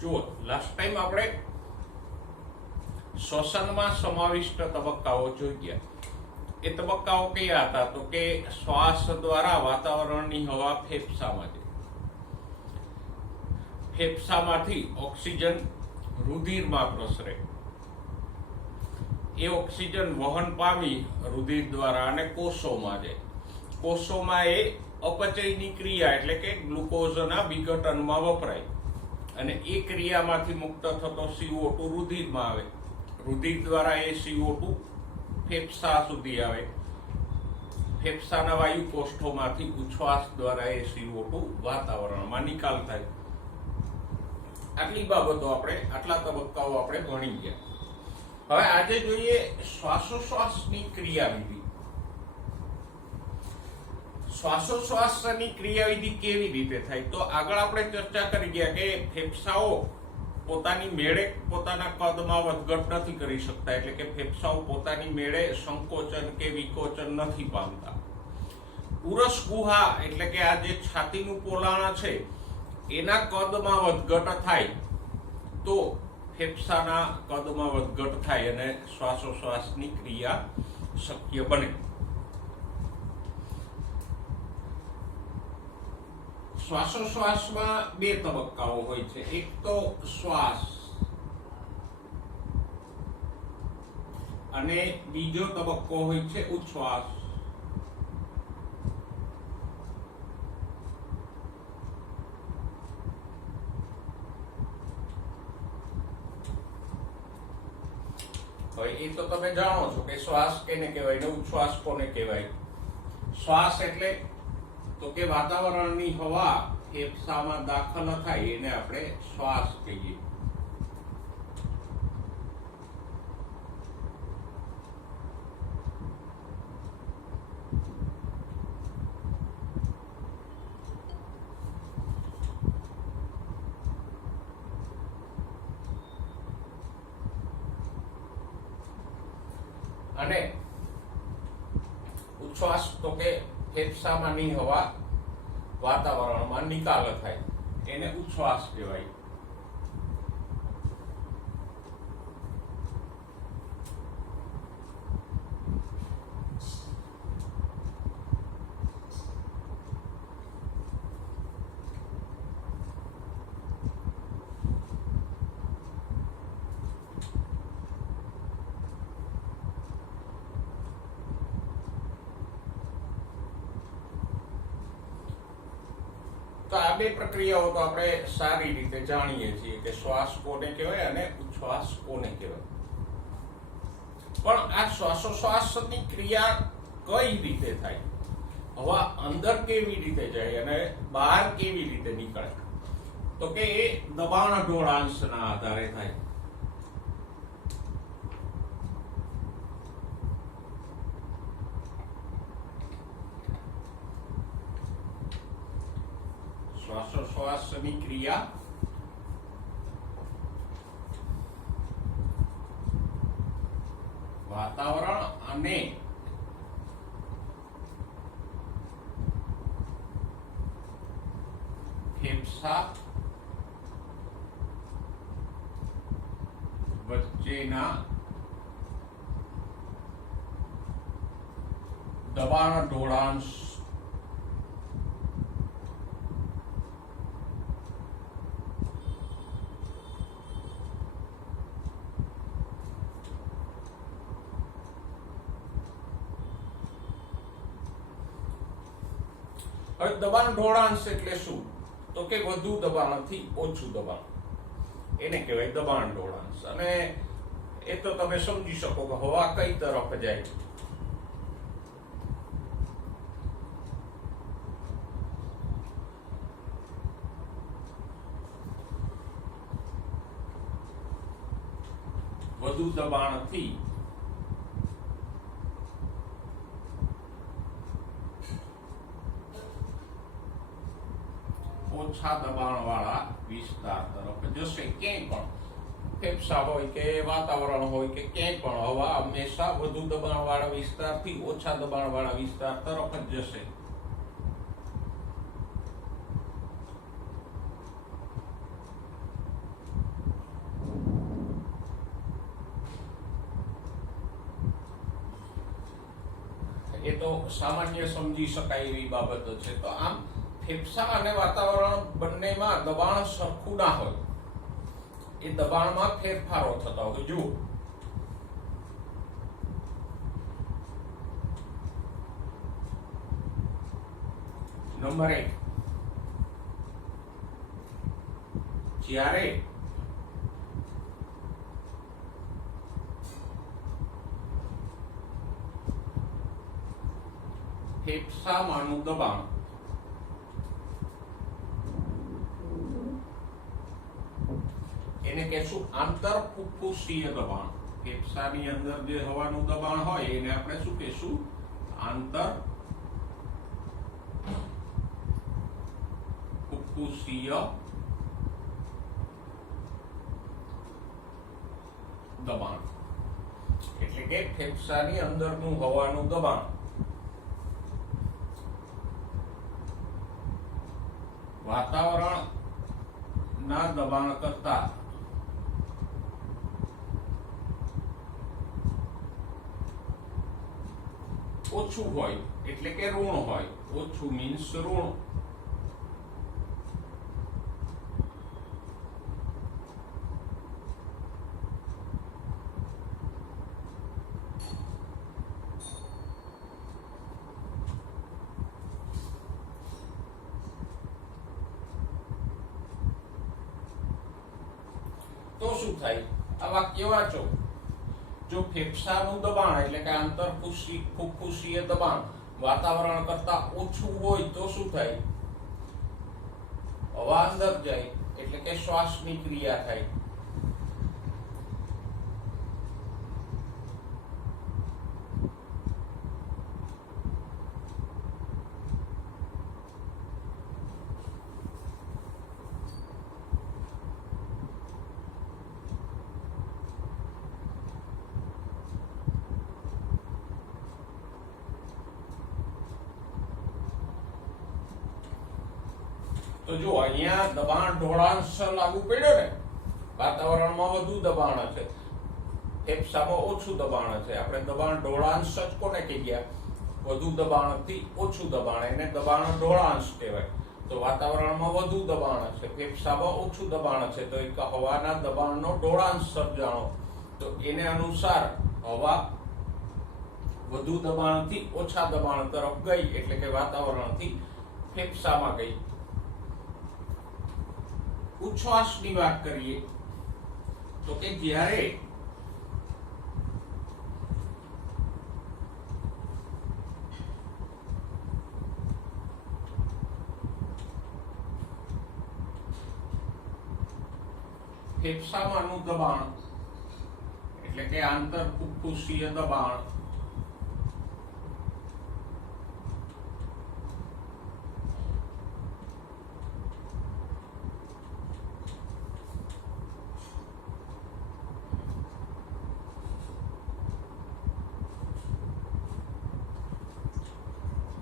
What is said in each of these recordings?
જુઓ, last time આપણે શ્વસનમાં સમાવિષ્ટ તબક્કાઓ જોઈ ગયા. એ તબક્કાઓ કયા હતા? તો કે શ્વાસ દ્વારા વાતાવરણની હવા ફેફસામાં જાય, ફેફસામાંથી ઓક્સિજન રુધિરમાં પ્રસરે, એ ઓક્સિજન વહન પામી રુધિર દ્વારા અને કોષોમાં જાય. કોષોમાં એ અપચયની ક્રિયા એટલે કે ગ્લુકોઝના વિઘટનમાં વપરાય અને એ ક્રિયામાંથી મુક્ત થતો CO2 રુધિરમાં આવે. રુધિર દ્વારા એ CO2 ફેફસા સુધી આવે. ફેફસાના વાયુ કોષ્ઠોમાંથી ઉચ્છ્વાસ દ્વારા એ CO2 વાતાવરણમાં નિકાલ થાય. આટલી બાબતો આટલા તબક્કાઓ આપણે ભણી ગયા. હવે આજે જોઈએ શ્વાસોશ્વાસની ક્રિયાવિધિ. શ્વાસોશ્વાસની ક્રિયાવિધિ કેવી રીતે થાય? તો આગળ આપણે ચર્ચા કરી ગયા કે ફેફસાઓ પોતાની મેળે પોતાના કદમાં વધઘટ નથી કરી શકતા, એટલે કે ફેફસાઓ પોતાની મેળે સંકોચન કે વિકોચન નથી પામતા. ઉરસ ગુહા એટલે કે આ જે છાતીનું પોલાણ છે એના કદમાં વધઘટ થાય તો ફેફસાના કદમાં વધઘટ થાય અને શ્વાસોશ્વાસની ક્રિયા શક્ય બને. શ્વાસોશ્વાસમાં બે તબક્કાઓ હોય છે. એક તો શ્વાસ અને બીજો તબક્કો હોય છે ઉચ્છ્વાસ. હવે એ તો તમે જાણો છો કે શ્વાસ કેને કહેવાય ને ઉચ્છ્વાસ કોને કહેવાય. શ્વાસ એટલે તો કે વાતાવરણની હવા ફેફસામાં દાખલ થાય એને આપણે શ્વાસ કહીએ. અને ઉચ્છ્વાસ તો કે ફેફસામાંની હવા વાતાવરણમાં નિકાલ થાય એને ઉચ્છ્વાસ કહેવાય. તો આ બે પ્રક્રિયાઓ તો આપણે સારી રીતે જાણીએ છીએ કે શ્વાસ કોને કહેવાય અને ઉચ્છ્વાસ કોને કહેવાય. પણ આ શ્વાસોશ્વાસની ક્રિયા કઈ રીતે થાય? હવા અંદર કેવી રીતે જાય અને બહાર કેવી રીતે નીકળે? તો કે એ દબાણ ઢોળાંશના આધારે થાય. શ્વાસોશ્વાસની ક્રિયા વાતાવરણ અને ફેફસા વચ્ચેના દબાણ ઢોળાંશ હવે દબાણ ઢોળાંશ એટલે શું? તો કે વધુ દબાણથી ઓછું દબાણ એને કહેવાય દબાણ ઢોળાંશ. અને એ તો તમે સમજી શકો કે હવા કઈ તરફ જાય. વધુ દબાણથી ઓછા દબાણ વાળા વિસ્તાર તરફ જશે. ક્યાંય પણ ફેફસા હોય કે વાતાવરણ હોય કે ક્યાંય પણ હવા હંમેશા વધુ દબાણવાળા વિસ્તારથી ઓછા દબાણવાળા વિસ્તાર તરફ જ જશે. એ તો સામાન્ય સમજી શકાય એવી બાબતો છે. તો આમ ફેફસા અને વાતાવરણ બંનેમાં દબાણ સરખું ના હોય, એ દબાણમાં ફેરફારો થતા હોય. જુઓ, નંબર 1, જ્યારે ફેફસામાંનું દબાણ એને કહેશું આંતરફુફ્ફુસીય દબાણ. ફેફસાની અંદર જે હવાનું દબાણ હોય એને આપણે શું કહેશું? આંતરફુફ્ફુસીય દબાણ. એટલે કે ફેફસાની અંદરનું હવાનું દબાણ વાતાવરણ ના દબાણ કરતા ઓછું હોય, એટલે કે ઋણ હોય. ઓછું મીન્સ ઋણ. તો શું થાય? આ વાક્ય વાંચો. જો ફેફસાનું દબાણ એટલે કે આંતરફુફ્ફુસીય દબાણ વાતાવરણ કરતા ઓછું હોય તો શું થાય? હવા અંદર જાય એટલે કે શ્વાસની ક્રિયા થાય. તો જો અહીંયા દબાણ ઢોળાંશ લાગુ પડ્યો ને, વાતાવરણમાં વધુ દબાણ છે, ફેફસામાં ઓછું દબાણ છે. આપણે દબાણ ઢોળાંશ જ કોને કહીએ? વધુ દબાણથી ઓછું દબાણ, એને દબાણ ઢોળાંશ કહેવાય. તો વાતાવરણમાં વધુ દબાણ છે, ફેફસામાં ઓછું દબાણ છે, તો એક હવાના દબાણનો ઢોળાંશ સર્જાણો. તો એને અનુસાર હવા વધુ દબાણથી ઓછા દબાણ તરફ ગઈ, એટલે કે વાતાવરણથી ફેફસામાં ગઈ. ઉચ્છ્વાસની વાત કરીએ તો કે જ્યારે ફેફસામાંનું દબાણ એટલે કે આંતરફુફ્ફુસીય દબાણ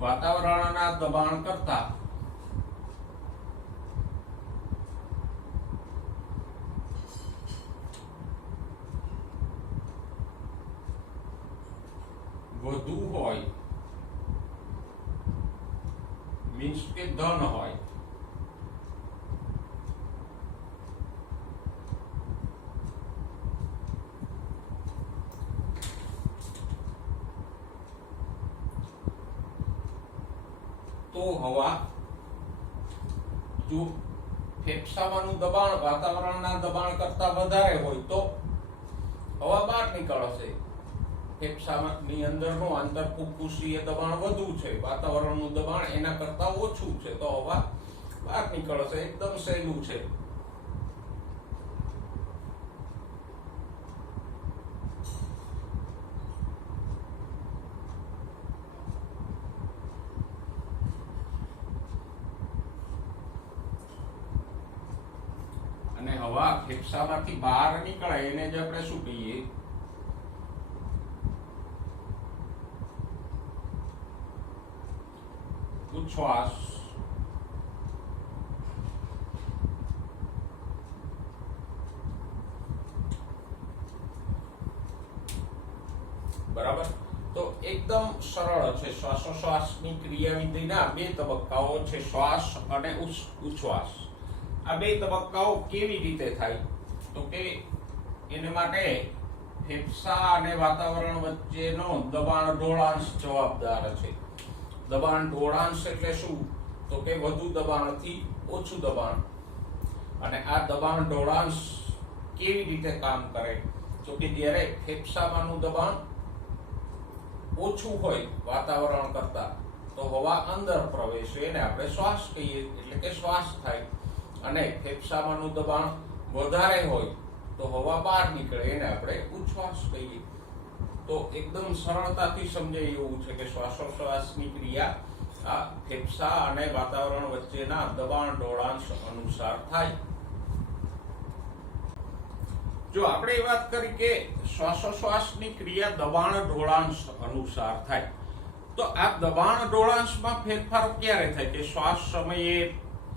વાતાવરણના દબાણ કરતા વધુ હોય, મીન્સ કે ધન હોય, તો હવા, જો ફેફસામાંનું દબાણ વાતાવરણના દબાણ કરતા વધારે હોય તો હવા બહાર નીકળશે. ફેફસાની અંદરનું આંતરફુફ્ફુસીય દબાણ વધુ છે, વાતાવરણનું દબાણ એના કરતા ઓછું છે, તો હવા બહાર નીકળશે. એકદમ સહેલું છે. અને હવા ફેફસામાંથી બહાર નીકળે એને જ આપણે શું કહીએ? ઉચ્છ્વાસ. બરાબર. તો એકદમ સરળ છે. શ્વાસોશ્વાસની ક્રિયાવિધિના બે તબક્કાઓ છે, શ્વાસ અને ઉચ્છ્વાસ. આ બે તબક્કાઓ કેવી રીતે થાય? તો કે એને માટે ફેફસા અને વાતાવરણ વચ્ચેનો દબાણ ઢોળાંશ જવાબદાર છે. દબાણ ઢોળાંશ એટલે શું? તો કે વધુ દબાણથી ઓછું દબાણ. અને આ દબાણ ઢોળાંશ કેવી રીતે કામ કરે? તો કે જ્યારે ફેફસામાંનું દબાણ ઓછું હોય વાતાવરણ કરતા, તો હવા અંદર પ્રવેશે એને આપણે શ્વાસ કહીએ, એટલે કે શ્વાસ થાય. અને ફેફસામાંનું દબાણ વધારે હોય તો હવા બહાર નીકળે એને આપણે ઉચ્છ્વાસ કહીએ. તો એકદમ સરળતાથી સમજાય એવું છે કે શ્વાસોશ્વાસની ક્રિયા આ ફેફસા અને વાતાવરણ વચ્ચેના દબાણ ઢોળાંશ અનુસાર થાય. જો આપણે એ વાત કરી કે શ્વાસોશ્વાસની ક્રિયા દબાણ ઢોળાંશ અનુસાર થાય, તો આ દબાણ ઢોળાંશમાં ફેરફાર ક્યારે થાય? કે શ્વાસ સમયે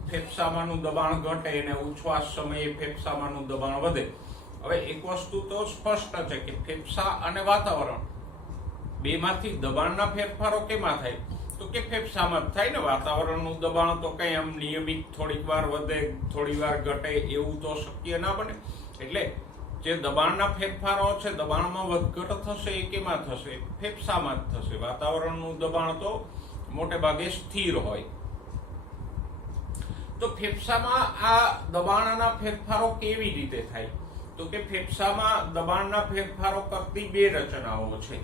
ફેફસામાંનું દબાણ ઘટે અને ઉચ્છ્વાસ સમયે ફેફસામાંનું દબાણ વધે. હવે એક વસ્તુ તો સ્પષ્ટ છે કે ફેફસા અને વાતાવરણ બેમાંથી દબાણના ફેરફારો કેમાં થાય? તો કે ફેફસામાં જ થાય ને. વાતાવરણનું દબાણ તો કઈ આમ નિયમિત થોડીક વાર વધે થોડી વાર ઘટે એવું તો શક્ય ના બને. એટલે જે દબાણના ફેરફારો છે, દબાણમાં વધઘટ થશે એ કેમાં થશે? ફેફસામાં જ થશે. વાતાવરણનું દબાણ તો મોટે ભાગે સ્થિર હોય. તો ફેફસામાં આ દબાણના ફેરફારો કેવી રીતે થાય? તો કે ફેફસામાં દબાણના ફેરફારો કરતી બે રચનાઓ છે.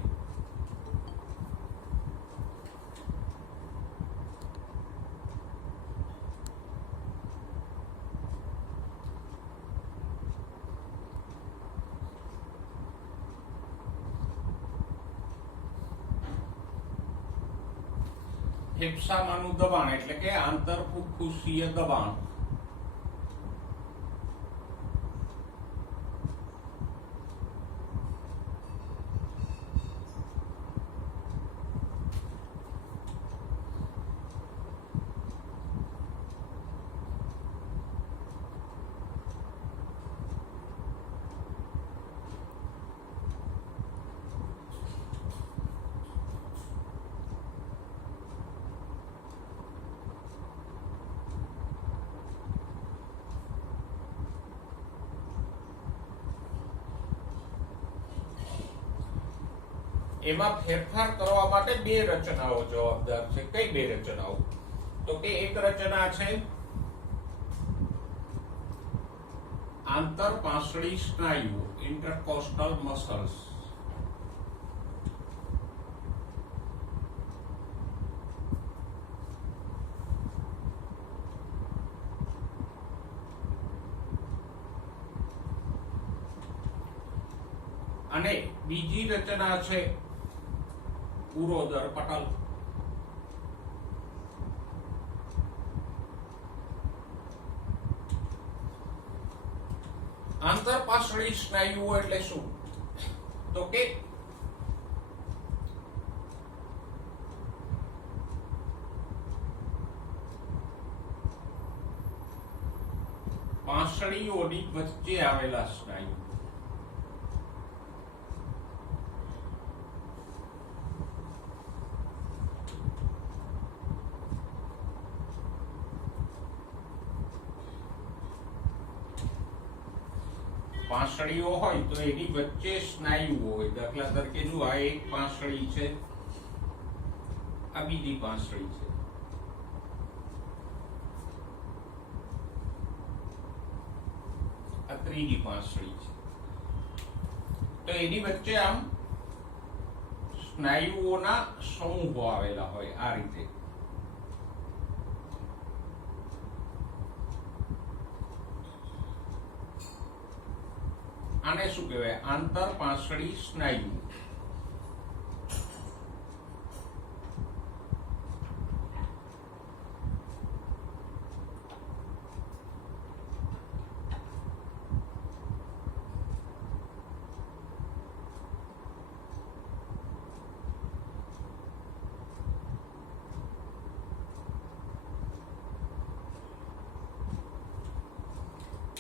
ફેફસામાંનું દબાણ એટલે કે આંતરફુફ્ફુસીય દબાણ. એમાં ફેરફાર કરવા માટે બે રચનાઓ જવાબદાર છે. કઈ બે રચનાઓ? તો કે એક રચના છે આંતરપાંસળી સ્નાયુઓ, ઇન્ટરકોસ્ટલ મસલ્સ. અને બીજી રચના છે ઉરોદર પટલ. આંતરપાંસળી સ્નાયુઓ એટલે શું? તો કે પાંસળીઓની વચ્ચે આવેલા સ્નાયુ. પાંસળીઓ હોય તો એની વચ્ચે સ્નાયુઓ હોય. દાખલા તરીકે જો આ એક પાંસળી છે, આ બીજી પાંસળી છે, આ ત્રીજી પાંસળી છે. તો એની વચ્ચે આમ સ્નાયુઓના સમૂહો આવેલા હોય આ રીતે. આને શું કહેવાય? આંતરપાંસળી સ્નાયુ.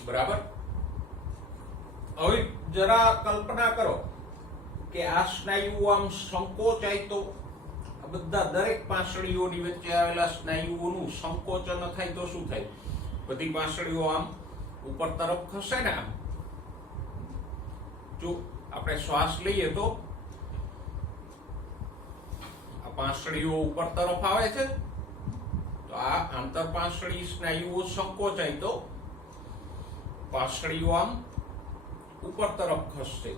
બરાબર. હવે જરા કલ્પના કરો કે આ સ્નાયુઓ આમ સંકોચાય તો આ બધા દરેક પાંસળીઓની વચ્ચે આવેલા સ્નાયુઓનું સંકોચન થાય તો શું થાય? બધી પાંસળીઓ આમ ઉપર તરફ ખસે ને. આમ જો આપણે શ્વાસ લઈએ તો આ પાંસળીઓ ઉપર તરફ આવે છે, તો આ આંતરપાંસળી સ્નાયુઓ સંકોચાય તો પાંસળીઓ આમ ઉપર તરફ ખસશે.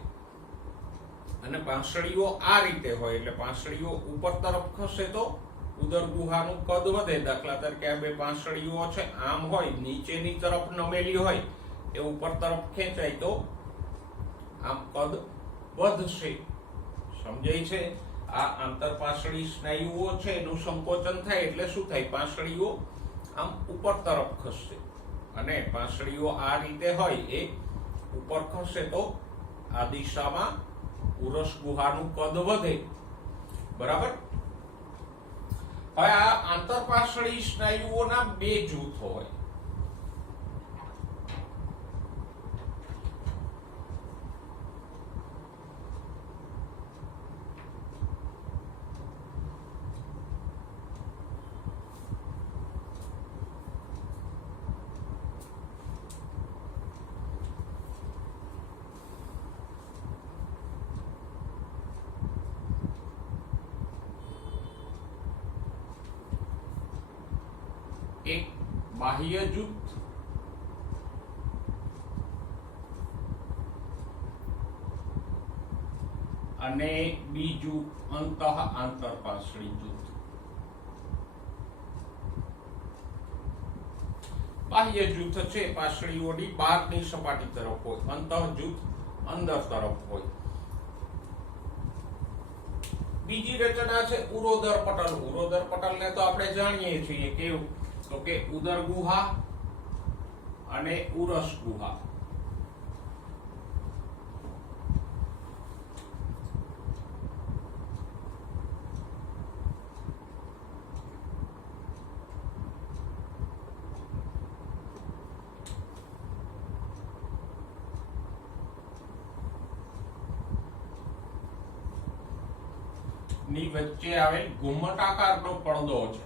અને પાંસળીઓ આ રીતે હોય એટલે પાંસળીઓ ઉપર તરફ ખસે તો ઉદર ગુહાનું કદ વધે. દાખલા તરીકે આ બે પાંસળીઓ છે આમ હોય, નીચેની તરફ નમેલી હોય, એ ઉપર તરફ ખેંચાય તો આમ કદ વધશે. સમજાય છે? આ આંતરપાંસળી સ્નાયુઓ છે એનું સંકોચન થાય એટલે શું થાય? પાંસળીઓ આમ ઉપર તરફ ખસશે. અને પાંસળીઓ આ રીતે હોય એ ઉપર ખસે તો આ દિશામાં ઉરસ ગુહાનું કદ વધે. બરાબર. હવે આ આંતરપાંસળી સ્નાયુઓના બે જૂથ હોય. એક બાહ્ય જૂથ અને બીજું અંતઃ આંતરપાંસળી જૂથ. બાહ્ય જૂથ છે પાંસળીઓની બહારની સપાટી તરફ હોય, અંતઃ જૂથ અંદર તરફ હોય. બીજી રચના છે ઉરોદર પટલ. ઉરોદર પટલને તો આપણે જાણીએ છીએ કેવું, તો કે ઉદર ગુહા અને ઉરસ ગુહા. ની વચ્ચે આવેલ ઘુમ્મટાકારનો પડદો છે.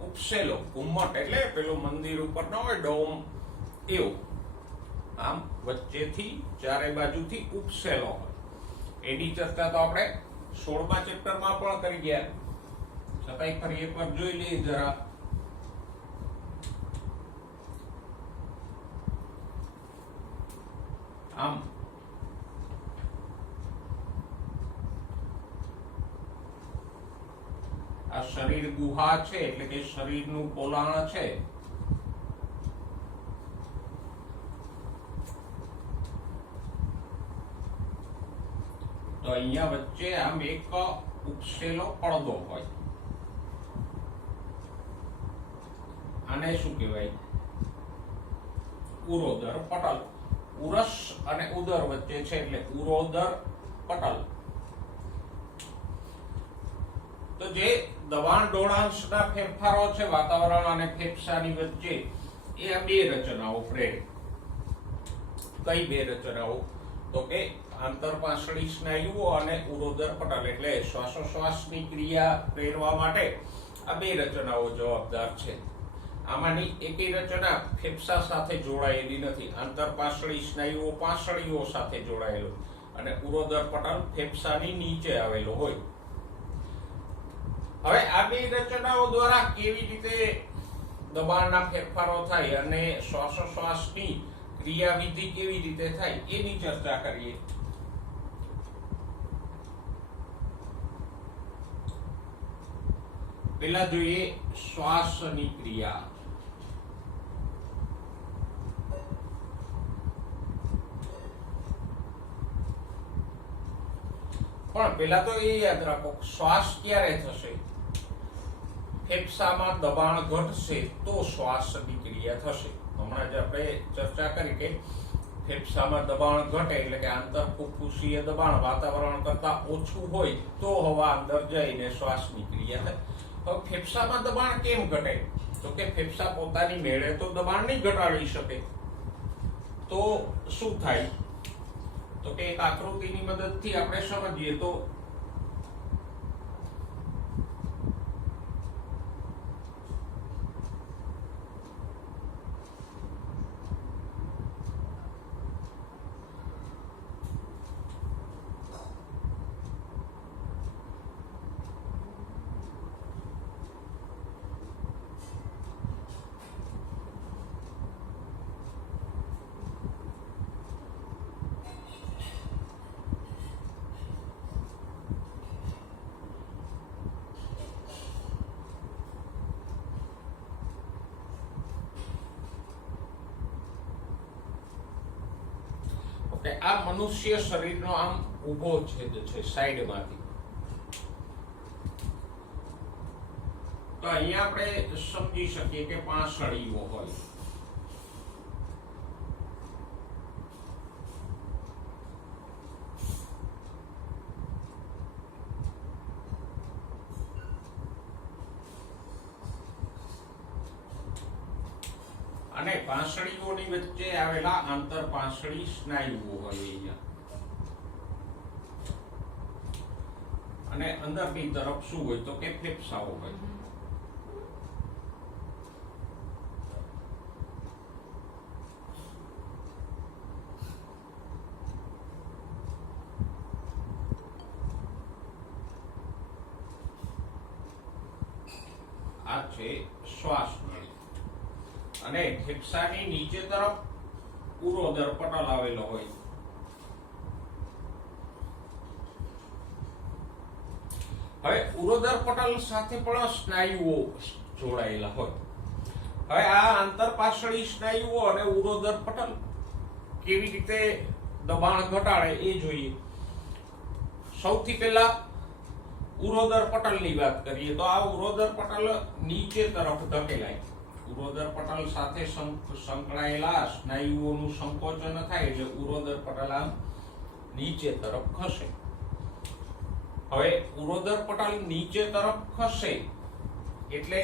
ઉપસેલો. ઘુમ્મટ એટલે પેલું મંદિર ઉપર ન હોય ડોમ, એવું. આમ વચ્ચેથી ચારે બાજુથી ઉપસેલો હોય. એની ચર્ચા તો આપણે 16મા ચેપ્ટરમાં પણ કરી ગયા. છતાંય ફરી એકવાર જોઈ લઈએ જરા. આમ આ શરીર ગુહા છે એટલે કે શરીરનું પોલાણ છે. તો અહીંયા વચ્ચે આમ એક ઉપસેલો પડદો હોય. આને શું કહેવાય? ઉરોદર પટલ. ઉરસ અને ઉદર વચ્ચે છે એટલે ઉરોદર પટલ. તો જે દબાણ ડોળાંશના ફેરફારો છે વાતાવરણ અને ફેફસાની વચ્ચે, એ આ બે રચનાઓ પ્રેરે. કઈ બે રચનાઓ? તો કે આંતરપાંસળી સ્નાયુઓ અને ઉરોદર પટલ. એટલે શ્વાસોશ્વાસની ક્રિયા પ્રેરવા માટે આ બે રચનાઓ જવાબદાર છે. આમાંની એકેય રચના ફેફસા સાથે જોડાયેલી નથી. આંતરપાંસળી સ્નાયુઓ પાંસળીઓ સાથે જોડાયેલો અને ઉરોદર પટલ ફેફસાની નીચે આવેલો હોય. હવે આ બે રચનાઓ દ્વારા કેવી રીતે દબાણના ફેરફારો થાય અને શ્વાસોશ્વાસની ક્રિયાવિધિ કેવી રીતે થાય એની ચર્ચા કરીએ. પેલા જોઈએ શ્વાસની ક્રિયા. પણ પેલા તો એ યાદ રાખો, શ્વાસ ક્યારે થશે? ફેફસામાં દબાણ ઘટશે તો શ્વાસની ક્રિયા થશે. હમણાં જ આપણે ચર્ચા કરી કે ફેફસામાં દબાણ ઘટે એટલે કે આંતરફુફ્ફુસીય દબાણ વાતાવરણ કરતા ઓછું હોય તો હવા અંદર જઈને શ્વાસની ક્રિયા થાય. હવે ફેફસામાં દબાણ કેમ ઘટે? તો કે ફેફસા પોતાની મેળે તો દબાણ નહીં ઘટાડી શકે. તો શું થાય? તો કે એક આકૃતિની મદદથી આપણે સમજીએ તો આ મનુષ્ય શરીરનો આમ ઊભો છેદ છે સાઈડમાંથી. તો અહીંયા આપણે સમજી શકીએ કે પાંસળીઓ હોય. અને પાંસળીઓની વચ્ચે આવેલા આંતરપાંસળી સ્નાયુઓ હોય અહીંયા. અને અંદરની તરફ શું હોય? તો કે ફેફસાઓ હોય. આ છે શ્વાસ નળી. અને ફેફસાની નીચે તરફ ઉરોદર પટલ આવેલો હોય. હવે ઉરોદર પટલ સાથે પણ સ્નાયુઓ જોડાયેલા હોય. હવે આ આંતરપાંસળી સ્નાયુઓ અને ઉરોદર પટલ કેવી રીતે દબાણ ઘટાડે એ જોઈએ. સૌથી પહેલા ઉરોદર પટલની વાત કરીએ તો આ ઉરોદર પટલ નીચે તરફ ધકેલાય. ઉરોદર પટલ સાથે સંકળાયેલા સ્નાયુઓનું સંકોચન થાય એટલે ઉરોદર પટલ આમ નીચે તરફ ખસે. હવે ઉરોદર પટલ નીચે તરફ ખસે એટલે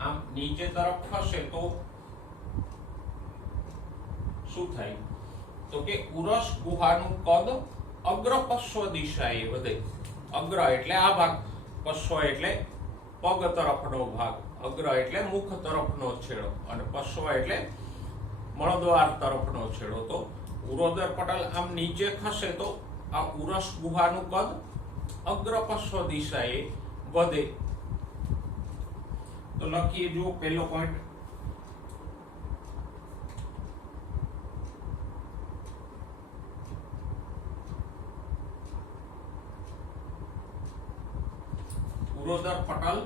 આમ નીચે તરફ ખસે તો શું થાય? તો કે ઉરસ ગુહાનું કદ અગ્ર પશ્વ દિશાએ વધે. અગ્ર એટલે આ ભાગ, પશ્વ એટલે પગ તરફનો ભાગ, અગ્ર એટલે મુખ તરફનો છેડો અને પશ્વ એટલે મળદ્વાર તરફનો છેડો. તો ઉરોદર પટલ આમ નીચે ખસે તો આ ઉરસ ગુહાનું કદ અગ્ર પશ્વ દિશાએ વધે. તો લખીએ, જો પહેલો પોઈન્ટ ઉરોદર પટલ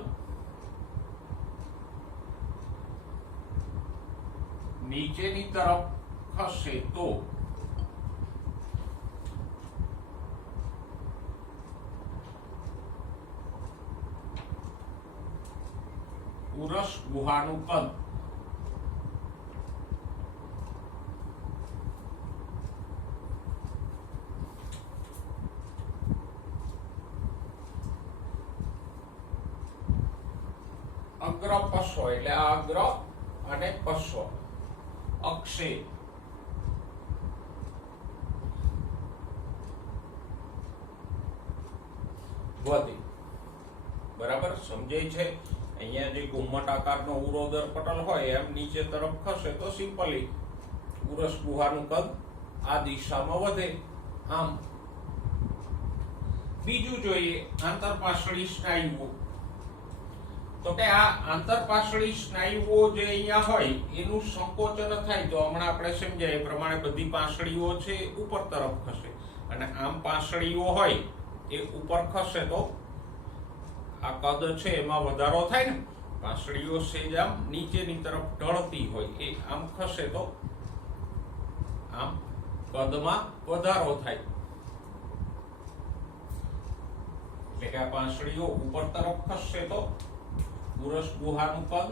નીચેની તરફ ખસે તો ઉરસ ગુહાનું કદ અગ્ર પશ્વ એટલે આ અગ્ર અને પશ્વ અક્ષે વધે. બરાબર સમજાય છે? અહીંયા જે ઘુમ્મટ આકારનો ઉરોદર પટલ હોય એમ નીચે તરફ ખસે તો સિમ્પલી ઉરસ ગુહાનું કદ આ દિશામાં વધે. આમ બીજું જોઈએ આંતરપાંસળી સ્નાયુઓ. તો કે આ આંતરપાંસળી સ્નાયુઓ જે અહીંયા હોય એનું સંકોચન થાય તો હમણાં આપણે સમજાય એ પ્રમાણે બધી પાંસળીઓ છે ઉપર તરફ ખસે અને આમ પાંસળીઓ હોય એ ઉપર ખસે તો આ કદ છે એમાં વધારો થાય ને. પાંસળીઓ સેજ આમ નીચેની તરફ ઢળતી હોય એ આમ ખસે તો આમ કદમાં વધારો થાય. એટલે કે આ પાંસળીઓ ઉપર તરફ ખસશે તો ઉરસ ગુહાનું કદ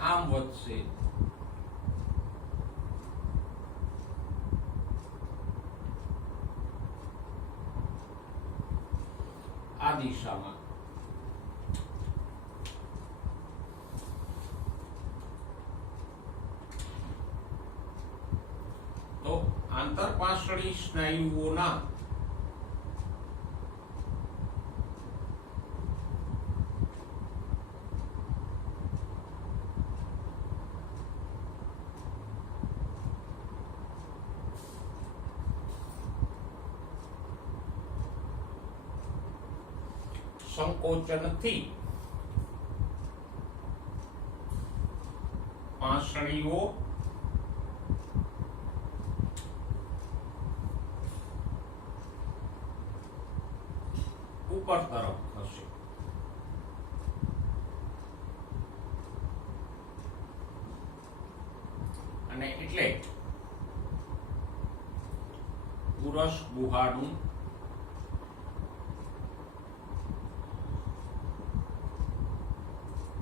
આમ વધશે, આ દિશામાં. તો આંતરપાસળી સ્નાયુઓના સંકોચનથી પાંસળીઓ ઉપર તરફ ખસે. અને એટલે ઉરસ ગુહાનું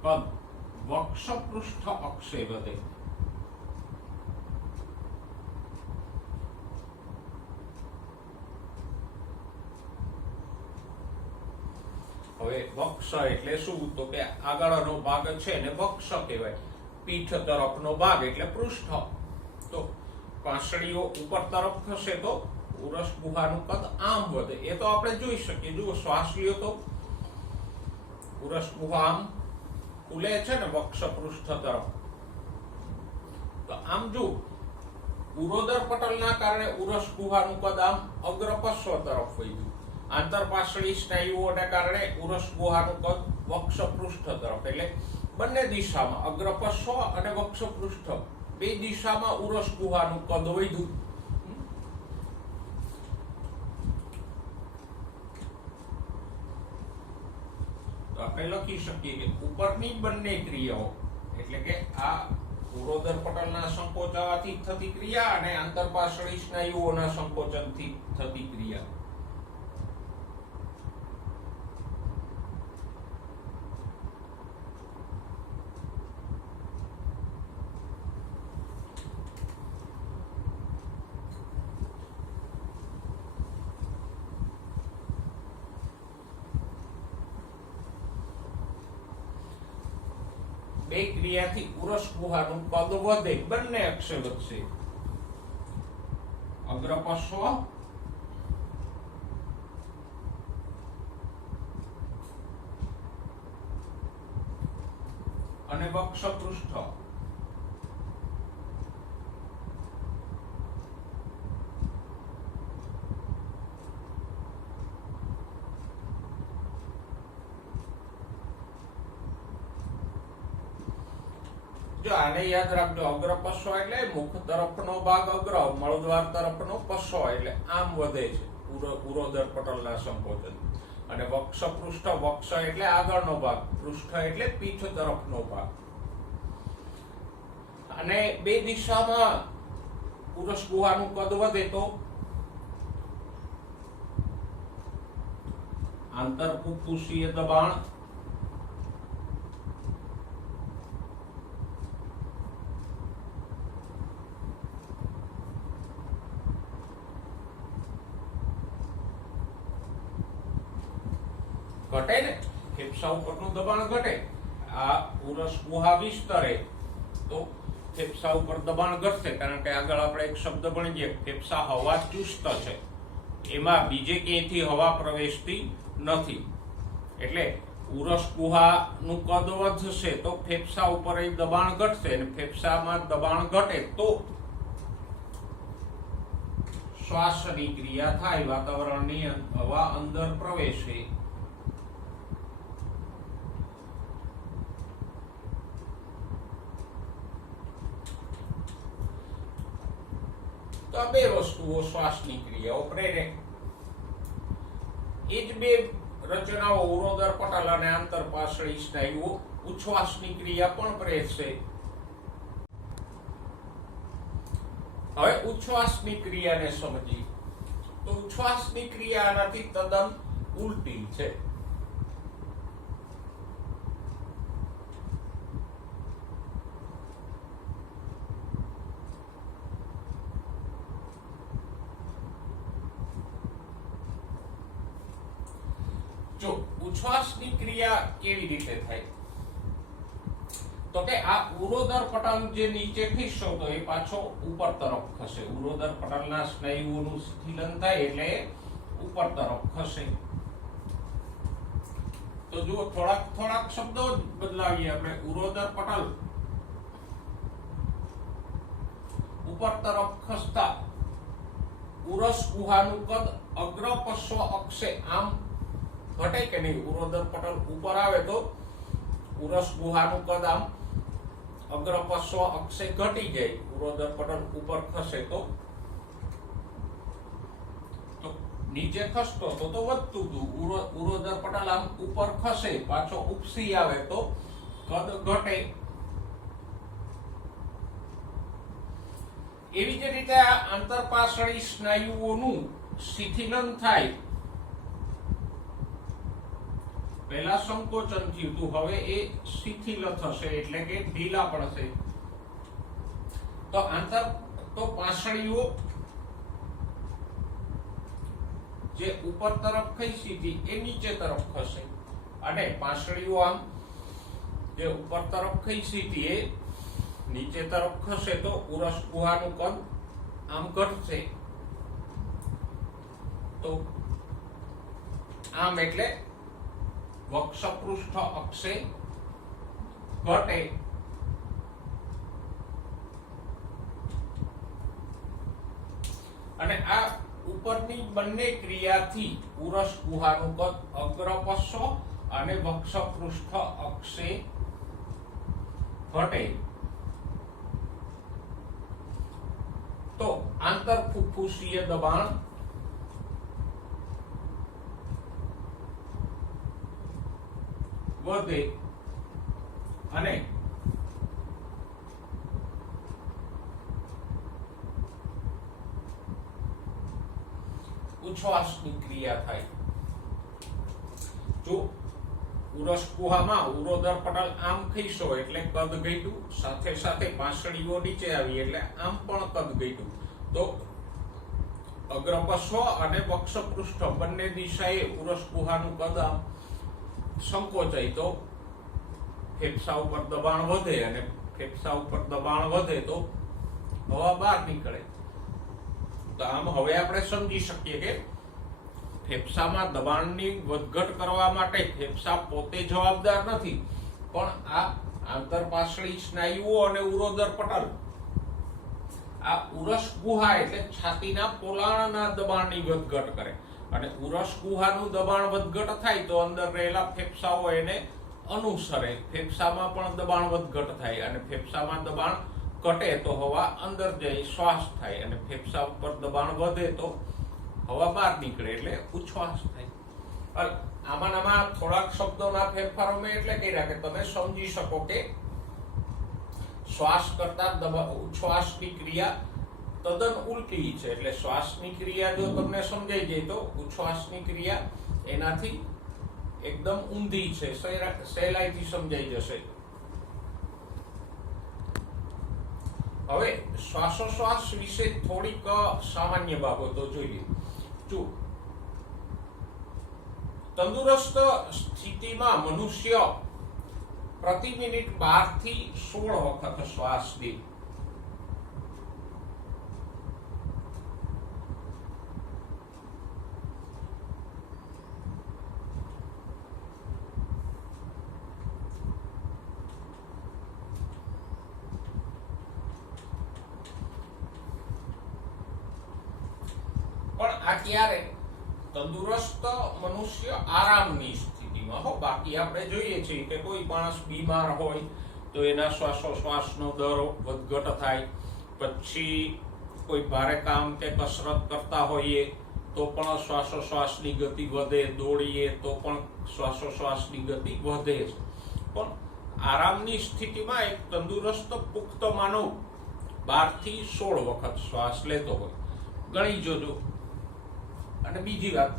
કદ વક્ષપૃષ્ઠ અક્ષે વધે. હવે વક્ષ એટલે શું? તો કે આગળનો ભાગ છે ને વક્ષ કહેવાય, પીઠ તરફનો ભાગ એટલે પૃષ્ઠ. તો પાંસળીઓ ઉપર તરફ ખસે તો ઉરસ ગુહાનું કદ આમ વધે. એ તો આપણે જોઈ શકીએ. જુઓ, શ્વાસ લ્યો તો ઉરસ ગુહા આમ ખુલે છે ને વક્ષ પૃષ્ઠ તરફ. તો આમ જો ઉરોદર પટલના કારણે ઉરસ ગુહાનું કદ આમ અગ્રપશ્વ તરફ વધ્યું. આંતરપાસળી સ્નાયુઓને કારણે ઉરસ ગુહાનું કદ વક્ષ પૃષ્ઠ તરફ. એટલે બંને દિશામાં અગ્રપશ્વ અને વક્ષ પૃષ્ઠ બે દિશામાં ઉરસ ગુહાનું કદ વધ્યું. તો આપણે લખી શકીએ કે ઉપરની બંને ક્રિયાઓ એટલે કે આ ઉરોદર પટલના સંકોચાવાથી થતી ક્રિયા અને આંતરપાસળી સ્નાયુઓના સંકોચનથી થતી ક્રિયા બે ક્રિયાથી ઉરસ ગુહાનું કદ વધે. બંને અક્ષે વધશે. અગ્રપશ્વ અને વક્ષ પૃષ્ઠ. જો આને યાદ રાખજો, અગ્રપશ્વ એટલે મુખ તરફનો ભાગ અગ્ર, મળદ્વાર તરફનો પશ્વ એટલે આમ વધે છે ઉરોદર પટલના સંકોચન. અને વક્ષ પૃષ્ઠ, વક્ષ એટલે આગળનો ભાગ, પૃષ્ઠ એટલે પીઠ તરફનો ભાગ. અને બે દિશામાં ઉરસ ગુહાનું કદ વધે તો આંતરફુફ્ફુસીય દબાણ ઘટે ને, ફેફસા ઉપરનું દબાણ ઘટે. આ ઉરસ ગુહા વિસ્તરે તો ફેફસા ઉપર દબાણ ઘટશે, કારણ કે આગળ આપણે એક શબ્દ ભણીએ ફેફસા હવા ચુસ્ત છે, એમાં બીજે ક્યાંયથી હવા પ્રવેશતી નથી. એટલે ઉરસ ગુહાનું કદ વધશે તો ફેફસા ઉપર દબાણ ઘટશે, અને ફેફસામાં દબાણ ઘટે તો શ્વાસની ક્રિયા થાય, વાતાવરણની હવા અંદર પ્રવેશે. તો આ બે વસ્તુઓ શ્વાસની ક્રિયાઓ પ્રેરે. એ જ બે રચનાઓ ઉરોદર પટલ અને આંતરપાસળી સ્નાયુઓ ઉચ્છ્વાસની ક્રિયા પણ પ્રેરશે. હવે ઉચ્છ્વાસની ક્રિયાને સમજી. તો ઉચ્છ્વાસની ક્રિયા આનાથી તદ્દન ઉલટી છે. જો ઉચ્છ્વાસની ક્રિયા કેવી રીતે થાય, તો કે આ ઉરોદર પટલ જે નીચે ખીસો તો એ પાછો ઉપર તરફ ખસે. ઉરોદર પટલના સ્નાયુઓનું શિથિલન થાય એટલે ઉપર તરફ ખસે. તો જો થોડાક શબ્દો જ બદલાવીએ આપણે. ઉરોદર પટલ ઉપર તરફ ખસતા ઉરસ ગુહાનું કદ અગ્ર પશ્વ અક્ષે આમ ઘટે કે નહીં. ઉરોદર પટલ ઉપર આવે તો ઉરસ ગુહાનું કદ આમ અગ્ર પશ્વ અક્ષે ઘટી જાય. ઉરોદર પટલ ઉપર ખસે તો નીચે ખસતો તો વધતું હતું. ઉરોદર પટલ આમ ઉપર ખસે પાછો ઉપસી આવે તો કદ ઘટે. એવી જ રીતે આ આંતરપાસળી સ્નાયુઓનું શિથિલન થાય. પહેલા સંકોચન થયું હતું, હવે એ શિથિલ થશે એટલે કે ઢીલા પડશે. તો પાસળીઓ જે ઉપર તરફ ખસી હતી એ નીચે તરફ ખસે અને પાસળીઓ આમ જે ઉપર તરફ ખસી હતી એ નીચે તરફ ખસે તો ઉરસ ગુહાનું કદ આમ ઘટશે. તો આમ એટલે વક્ષપૃષ્ઠ અક્ષે ઘટે. અને આ ઉપરની બંને ક્રિયાથી ઉરસ ગુહાનું કદ અગ્ર પશ્વ અને વક્ષપૃષ્ઠ અક્ષે ઘટે. તો આંતરફુફ્ફુસીય દબાણ વધે અને ઉચ્છ્વાસની ક્રિયા થાય. જો ઉરસ ગુહામાં ઉરોદર પટલ આમ ખીસો એટલે કદ ઘટ્યું, સાથે સાથે પાસળીઓ નીચે આવી એટલે આમ પણ કદ ઘટ્યું. તો અગ્ર પશ્વ અને વક્ષપૃષ્ઠ બંને દિશાએ ઉરસ ગુહાનું કદ આમ સંકોચાય તો ફેફસા ઉપર દબાણ વધે અને ફેફસા ઉપર દબાણ વધે તો હવા બહાર નીકળે. તો આમ હવે આપણે સમજી શકીએ કે ફેફસામાં દબાણની વધઘટ કરવા માટે ફેફસા પોતે જવાબદાર નથી, પણ આ આંતરપાસળી સ્નાયુઓ અને ઉરોદર પટલ આ ઉરસ ગુહા એટલે છાતીના પોલાણના દબાણની વધઘટ કરે. અને ઉરસ ગુહાનું દબાણ વધઘટ થાય તો અંદર રહેલા ફેફસાઓ એને અનુસરે. ફેફસામાં પણ દબાણ વધઘટ થાય અને ફેફસામાં દબાણ ઘટે તો હવા અંદર જઈ શ્વાસ થાય અને ફેફસા ઉપર દબાણ વધે તો હવા બહાર નીકળે એટલે ઉચ્છ્વાસ થાય. આમાં થોડાક શબ્દોના ફેરફારો મેં એટલે કર્યા કે તમે સમજી શકો કે શ્વાસ કરતા ઉચ્છ્વાસની ક્રિયા તદ્દન ઉલટી છે. એટલે શ્વાસની ક્રિયા જો તમને સમજાઈ જાય તો ઉચ્છ્વાસની ક્રિયા એનાથી એકદમ ઊંધી છે, સહેલાઈથી સમજાઈ જશે. હવે શ્વાસોશ્વાસ વિશે થોડીક સામાન્ય બાબતો જોઈએ. જો તંદુરસ્ત સ્થિતિમાં મનુષ્ય પ્રતિ મિનિટ 12 થી 16 વખત શ્વાસ લે. પણ આ ક્યારે? તંદુરસ્ત મનુષ્ય આરામની સ્થિતિમાં હો. બાકી આપણે જોઈએ છીએ કે કોઈ માણસ બીમાર હોય તો એના શ્વાસોશ્વાસનો દર વધઘટ થાય. પછી કોઈ ભારે કામ કે કસરત કરતા હોઈએ તો પણ શ્વાસોશ્વાસની ગતિ વધે, દોડીએ તો પણ શ્વાસોશ્વાસની ગતિ વધે છે. પણ આરામની સ્થિતિમાં એક તંદુરસ્ત પુખ્ત માનવ 12 થી 16 વખત શ્વાસ લેતો હોય. ગણી જોજો અને બીજી વાત,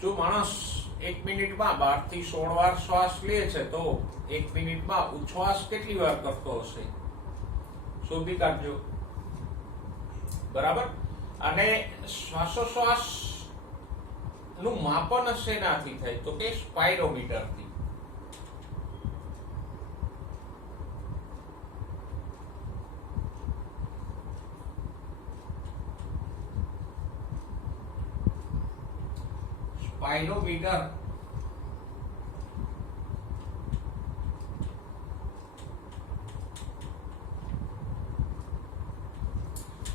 જો માણસ 1 મિનિટમાં 12 થી 16 વાર શ્વાસ લે છે તો 1 મિનિટમાં ઉચ્છ્વાસ કેટલી વાર કરતો હશે? શોધી કાઢજો. બરાબર. અને શ્વાસોશ્વાસ નું માપન શેનાથી થાય? તો કે સ્પાયરોમીટર થી. સ્પાયરોમીટર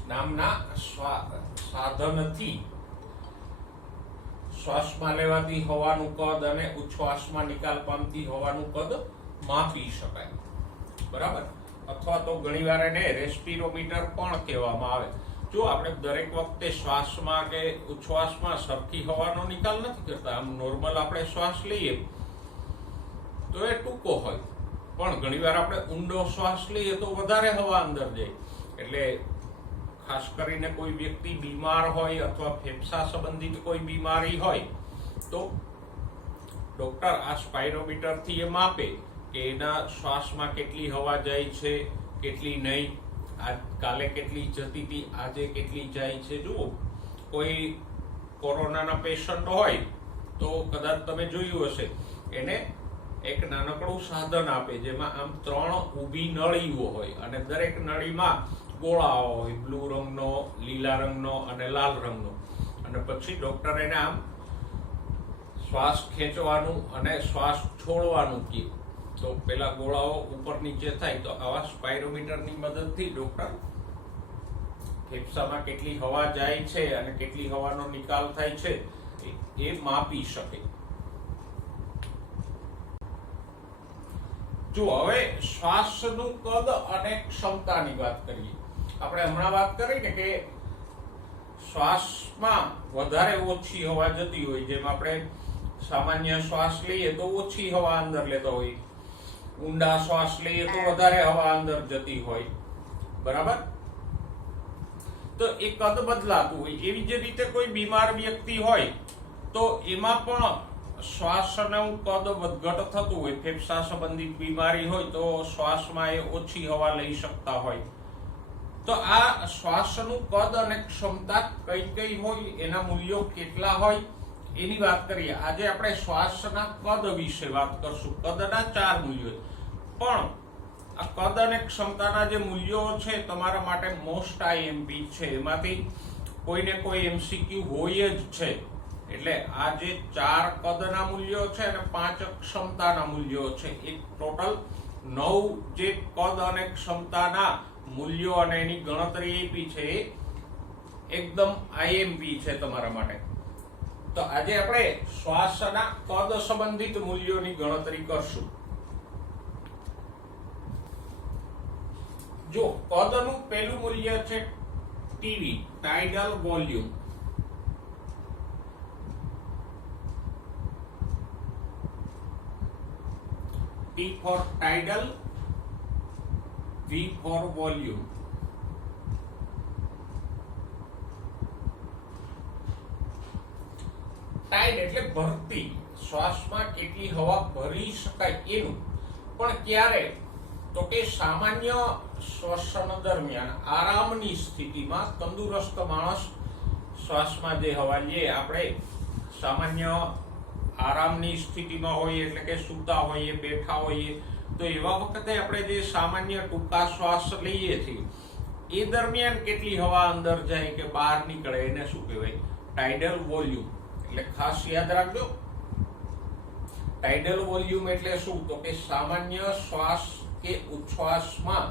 નામના સાધનથી શ્વાસમાં લેવાતી હવાનું કદ અને ઉચ્છ્વાસમાં નિકાલ પામતી હવાનું કદ માપી શકાય. બરાબર. અથવા તો ઘણીવાર એને રેસ્પિરોમીટર પણ કહેવામાં આવે. જો આપણે દરેક વખતે શ્વાસમાં કે ઉચ્છ્વાસમાં સરખી હવાનો નિકાલ નથી કરતા. આમ નોર્મલ આપણે શ્વાસ લઈએ તો એ ટૂંકો હોય, પણ ઘણીવાર આપણે ઊંડો શ્વાસ લઈએ તો વધારે હવા અંદર જાય. એટલે ખાસ કરીને કોઈ વ્યક્તિ બીમાર હોય અથવા ફેફસા સંબંધિત કોઈ બીમારી હોય તો ડોક્ટર આ સ્પાયરોમીટર થી એ માપે કે એના શ્વાસમાં કેટલી હવા જાય છે, કેટલી નહીં, કાલે કેટલી જતી હતી, આજે કેટલી જાય છે. જુઓ, કોઈ કોરોનાના પેશન્ટ હોય તો કદાચ તમે જોયું હશે, એને એક નાનકડું સાધન આપે જેમાં આમ 3 ઊભી નળીઓ હોય અને દરેક નળીમાં ગોળાઓ હોય, બ્લુ રંગનો, લીલા રંગનો અને લાલ રંગનો. અને પછી ડોક્ટર એને આમ શ્વાસ ખેંચવાનું અને શ્વાસ છોડવાનું કહે. તો પેલા ગોળાઓ ઉપર નીચે થાય તો આવા સ્પાયરોમીટરની મદદથી ડોક્ટર ફેફસામાં કેટલી હવા જાય છે અને કેટલી હવાનો નિકાલ થાય છે એ માપી શકે. જો હવે શ્વાસનું કદ અને ક્ષમતાની વાત કરીએ. આપણે હમણાં વાત કરી ને કે શ્વાસમાં વધારે ઓછી હવા જતી હોય, જેમ આપણે સામાન્ય શ્વાસ લઈએ તો ઓછી હવા અંદર લેતો હોય, ઊંડા શ્વાસ લઈએ તો વધારે હવા અંદર જતી હોય. બરાબર. તો એ કદ બદલાતું હોય. એવી જ રીતે કોઈ બીમાર વ્યક્તિ હોય તો એમાં પણ શ્વાસનું કદ વધઘટ થતું હોય. ફેફસા સંબંધિત બીમારી હોય તો શ્વાસમાં એ ઓછી હવા લઈ શકતા હોય. તો આ શ્વાસનું કદ અને ક્ષમતા કઈ કઈ હોય, એના મૂલ્યો કેટલા હોય એની વાત કરીએ. આજે આપણે શ્વાસના કદ વિશે વાત કરશું. કદના 4 મૂલ્યો. પણ આ કદ અને ક્ષમતાના જે મૂલ્યો છે તમારા માટે મોસ્ટ આઈએમપી છે. એમાંથી કોઈને કોઈ એમસીક્યુ હોય જ છે. એટલે આ જે 4 કદના મૂલ્યો છે અને 5 ક્ષમતાના મૂલ્યો છે, એ ટોટલ 9 જે કદ અને ક્ષમતાના મૂલ્યો અને એની ગણતરી આપી છે એકદમ આઈએમપી છે તમારા માટે. તો આજે આપણે શ્વાસના કદ સંબંધિત મૂલ્યોની ગણતરી કરશું. જો કદનું પહેલું મૂલ્ય છે TV, tidal volume. T for tidal, V for volume. Tide એટલે ભરતી, શ્વાસમાં કેટલી હવા ભરી શકાય એનું. પણ ક્યારે? તો કે સામાન્ય શ્વસન દરમિયાન આરામની સ્થિતિમાં તંદુરસ્ત માણસ શ્વાસમાં જે હવા લે, આપણે સામાન્ય આરામની સ્થિતિમાં હોઈએ એટલે કે સૂતા હોઈએ, બેઠા હોઈએ, તો એવા વખતે આપણે જે સામાન્ય ટૂંકા શ્વાસ લઈએ છીએ એ દરમિયાન કેટલી હવા અંદર જાય કે બહાર નીકળે એને શું કહેવાય? Tidal volume. એટલે ખાસ યાદ રાખજો, ટાઇડલ વોલ્યુમ એટલે શું? તો કે સામાન્ય શ્વાસ કે ઉચ્છ્વાસમાં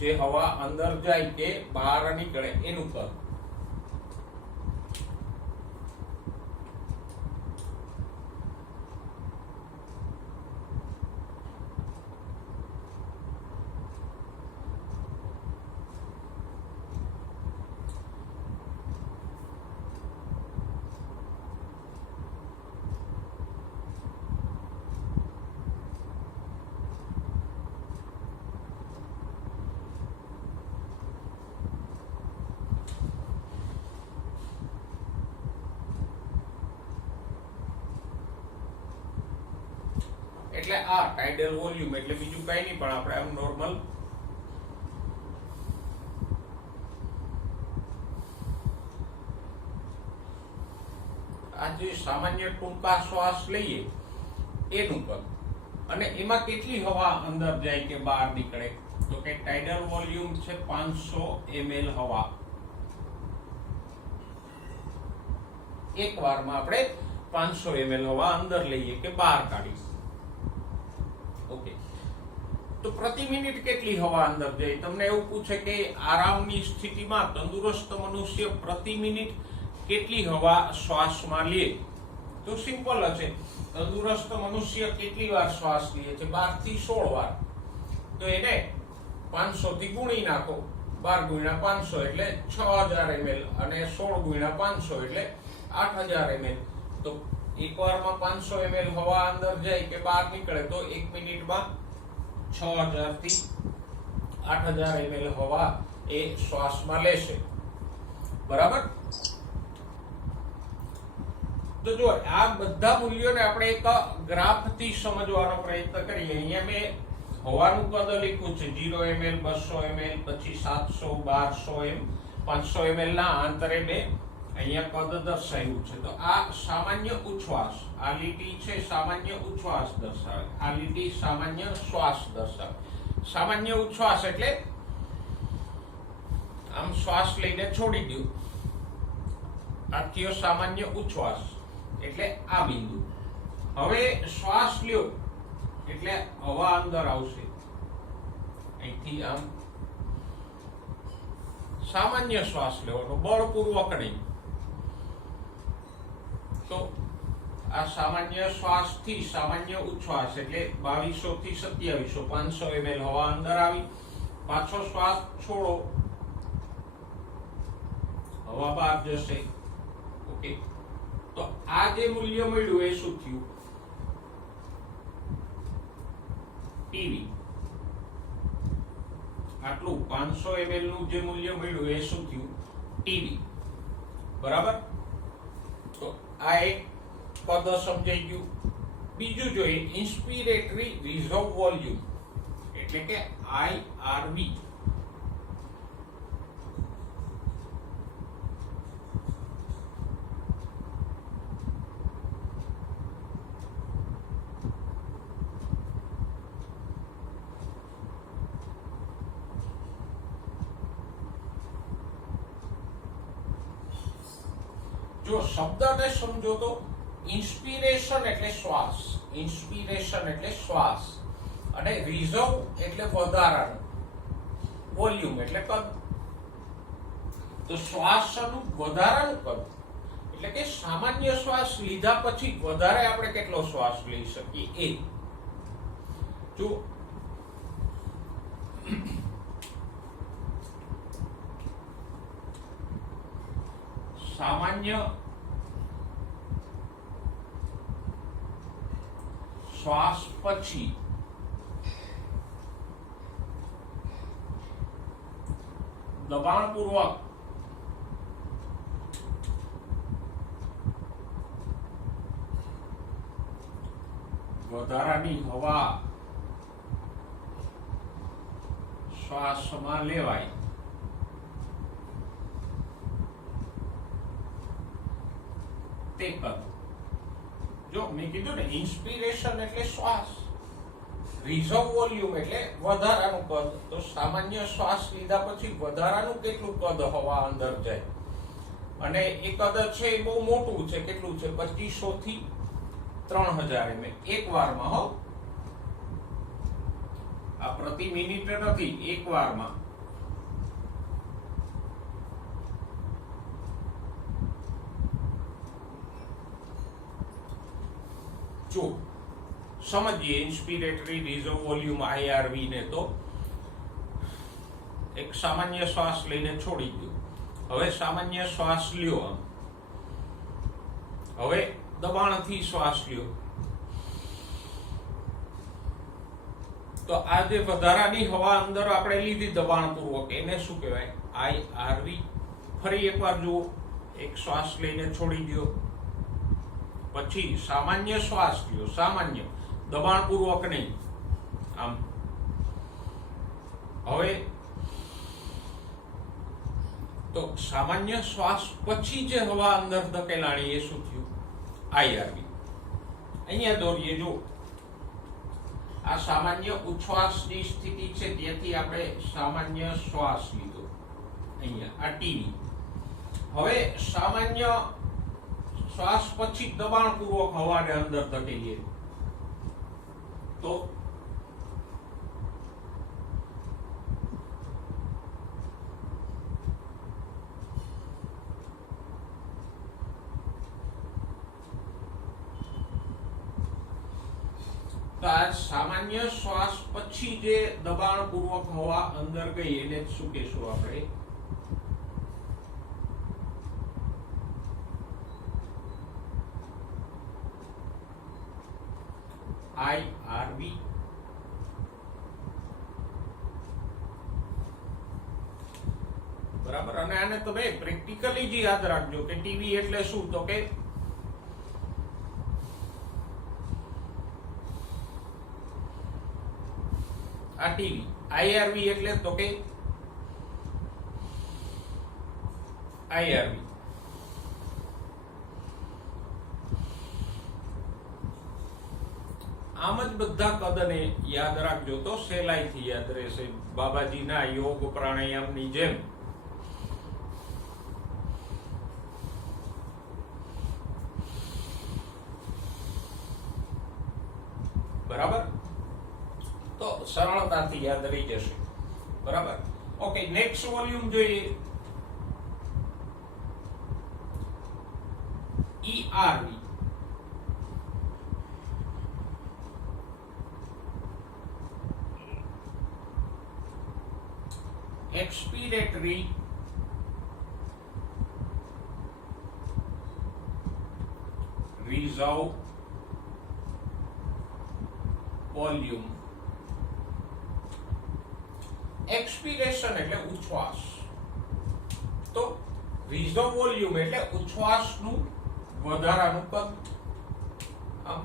જે હવા અંદર જાય કે બહાર નીકળે એનું કદ. એટલે આ ટાઇડલ વોલ્યુમ એટલે બીજું કઈ નહીં પણ આપણે આમ નોર્મલ આ જે સામાન્ય ટૂંકા શ્વાસ લઈએ એનું કદ અને એમાં કેટલી હવા અંદર જાય કે બહાર નીકળે તો કે ટાઇડલ વોલ્યુમ છે 500 ml હવા એક વારમાં આપણે 500 ml હવા અંદર લઈએ કે બહાર કાઢીએ ઓકે તો પ્રતિ મિનિટ કેટલી હવા અંદર જાય તમને એવું પૂછે કે આરામની સ્થિતિમાં તંદુરસ્ત મનુષ્ય પ્રતિ મિનિટ કેટલી હવા શ્વાસમાં લે તો સિમ્પલ હશે તંદુરસ્ત મનુષ્ય કેટલી વાર શ્વાસ લે છે 12 થી 16 વાર તો એને 500 થી ગુણી નાખો 12 ગુણ્યા 500 એટલે 6000 ml અને 16 ગુણ્યા 500 એટલે 8000 ml તો એક વારમાં 500 ml હવા અંદર જાય કે બહાર નીકળે તો 1 મિનિટમાં 6000 થી 8000 ml હવા એ શ્વાસમાં લેશે બરાબર તો જો આ બધા મૂલ્યોને આપણે એક ગ્રાફથી સમજવાનો પ્રયત્ન કરીએ અહીંયા મેં હવાનું કદ લખ્યું છે 0 ml 200 ml પછી 700 1200 m 500 ml ના અંતરે મેં અહીંયા કદ દર્શાવ્યું છે તો આ સામાન્ય ઉચ્છ્વાસ આ લીટી છે સામાન્ય ઉચ્છ્વાસ દર્શાવે આ લીટી સામાન્ય શ્વાસ દર્શાવે સામાન્ય ઉચ્છ્વાસ એટલે આમ શ્વાસ લઈને છોડી દો આ કયો સામાન્ય ઉચ્છ્વાસ એટલે આ બિંદુ હવે શ્વાસ લ્યો એટલે હવા અંદર આવશે અહીંથી આમ સામાન્ય શ્વાસ લેવાનો બળપૂર્વક નહીં તો આ સામાન્ય શ્વાસ થી સામાન્ય ઉચ્છ્વાસ એટલે 2200 થી 2700 500 ml હવા અંદર આવી પાછો શ્વાસ છોડો હવા બહાર જશે ઓકે તો આ જે મૂલ્ય મળ્યું એ શું થયું ટીવી આટલું 500 ml નું જે મૂલ્ય મળ્યું એ શું થયું ટીવી બરાબર તો આ એક પદ સમજાઈ ગયું બીજું જોઈએ ઇન્સ્પિરેટરી રિઝર્વ વોલ્યુમ એટલે કે આઈઆરવી જો શબ્દને સમજો તો ઇન્સ્પિરેશન એટલે શ્વાસ અને રિઝર્વ એટલે વધારાનું વોલ્યુમ એટલે કદ તો શ્વાસનું વધારાનું કદ એટલે કે સામાન્ય શ્વાસ લીધા પછી વધારે આપણે કેટલો શ્વાસ લઈ શકીએ એ જો સામાન્ય શ્વાસ પછી દબાણપૂર્વક વધારાની હવા શ્વાસમાં લેવાય તે કદ જો મેં કીધું ને ઇન્સ્પિરેશન એટલે શ્વાસ રિઝર્વ વોલ્યુમ એટલે વધારાનું કદ તો સામાન્ય શ્વાસ લીધા પછી વધારાનું કેટલું કદ હવા અંદર જાય અને એ કદ છે એ બહુ મોટું છે કેટલું છે 2500 થી 3000 ml એક વારમાં હો આ પ્રતિ મિનિટ નથી એક વારમાં જો સમજીએ ઇન્સ્પિરેટરી રિઝર્વ વોલ્યુમ આઈઆરવી ને તો એક સામાન્ય શ્વાસ લઈને છોડી દો હવે સામાન્ય શ્વાસ લ્યો હવે દબાણથી શ્વાસ લ્યો તો આ જે વધારાની હવા અંદર આપણે લીધી દબાણપૂર્વક એને શું કહેવાય આઈઆરવી ફરી એકવાર જુઓ એક શ્વાસ લઈને છોડી દો પછી સામાન્ય શ્વાસ લ્યો સામાન્ય દબાણપૂર્વક નહીં, આમ. હવે તો સામાન્ય શ્વાસ પછી જે હવા અંદર ધકેલાણી એ શું થયું? આઈઆરવી. અહીંયા દોરીએ, જો આ સામાન્ય ઉચ્છ્વાસની સ્થિતિ છે, ત્યાંથી આપણે સામાન્ય શ્વાસ લીધો, અહીંયા આ ટીવી. હવે સામાન્ય શ્વાસ પછી દબાણપૂર્વક હવાને અંદર ધકેલીએ તો આ સામાન્ય શ્વાસ પછી જે દબાણપૂર્વક હવા અંદર ગઈ એને શું કહેશું આપણે? આઈઆરવી. બરાબર. અને આને તમે પ્રેક્ટિકલી જ યાદ રાખજો કે ટીવી એટલે શું, તો કે આ ટીવી. આઈઆરવી એટલે તો કે આઈઆરવી. આમ જ બધા કદને યાદ રાખજો તો સહેલાઈથી યાદ રહેશે, બાબાજીના યોગ પ્રાણાયામની જેમ. બરાબર. તો સરળતાથી યાદ રહી જશે. બરાબર. ઓકે, નેક્સ્ટ વોલ્યુમ જોઈએ. ERV. expiratory reserve volume. એક્સપિરેશન એટલે ઉચ્છ્વાસ, તો રિઝર્વ વોલ્યુમ એટલે ઉચ્છ્વાસનું વધારાનું કદ. આમ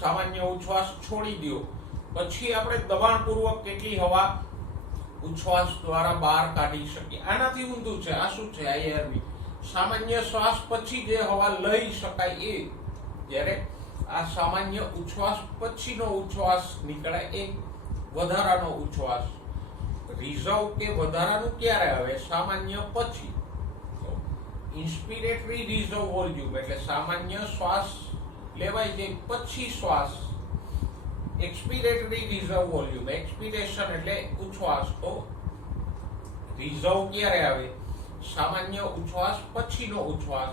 સામાન્ય ઉચ્છ્વાસ છોડી દો પછી આપણે દબાણપૂર્વક કેટલી હવા ઉચ્છ્વાસ દ્વારા બહાર કાઢી શકીએ. આનાથી ઊંધું છે. આ શું છે? આઈઆરવી. સામાન્ય શ્વાસ પછી જે હવા લઈ શકાય એ, જ્યારે આ સામાન્ય ઉચ્છ્વાસ પછીનો ઉચ્છ્વાસ નીકળે એ વધારાનો ઉચ્છ્વાસ. રિઝર્વ કે વધારાનું ક્યારે આવે? સામાન્ય પછી. ઇન્સ્પિરેટરી રિઝર્વ વોલ્યુમ એટલે સામાન્ય શ્વાસ લેવાય છે પછી શ્વાસ. એક્સપિરેટરી રિઝર્વ વોલ્યુમ, એક્સપિરેશન એટલે ઉચ્છ્વાસ. તો રિઝર્વ ક્યારે આવે? સામાન્ય ઉચ્છ્વાસ પછીનો ઉચ્છ્વાસ.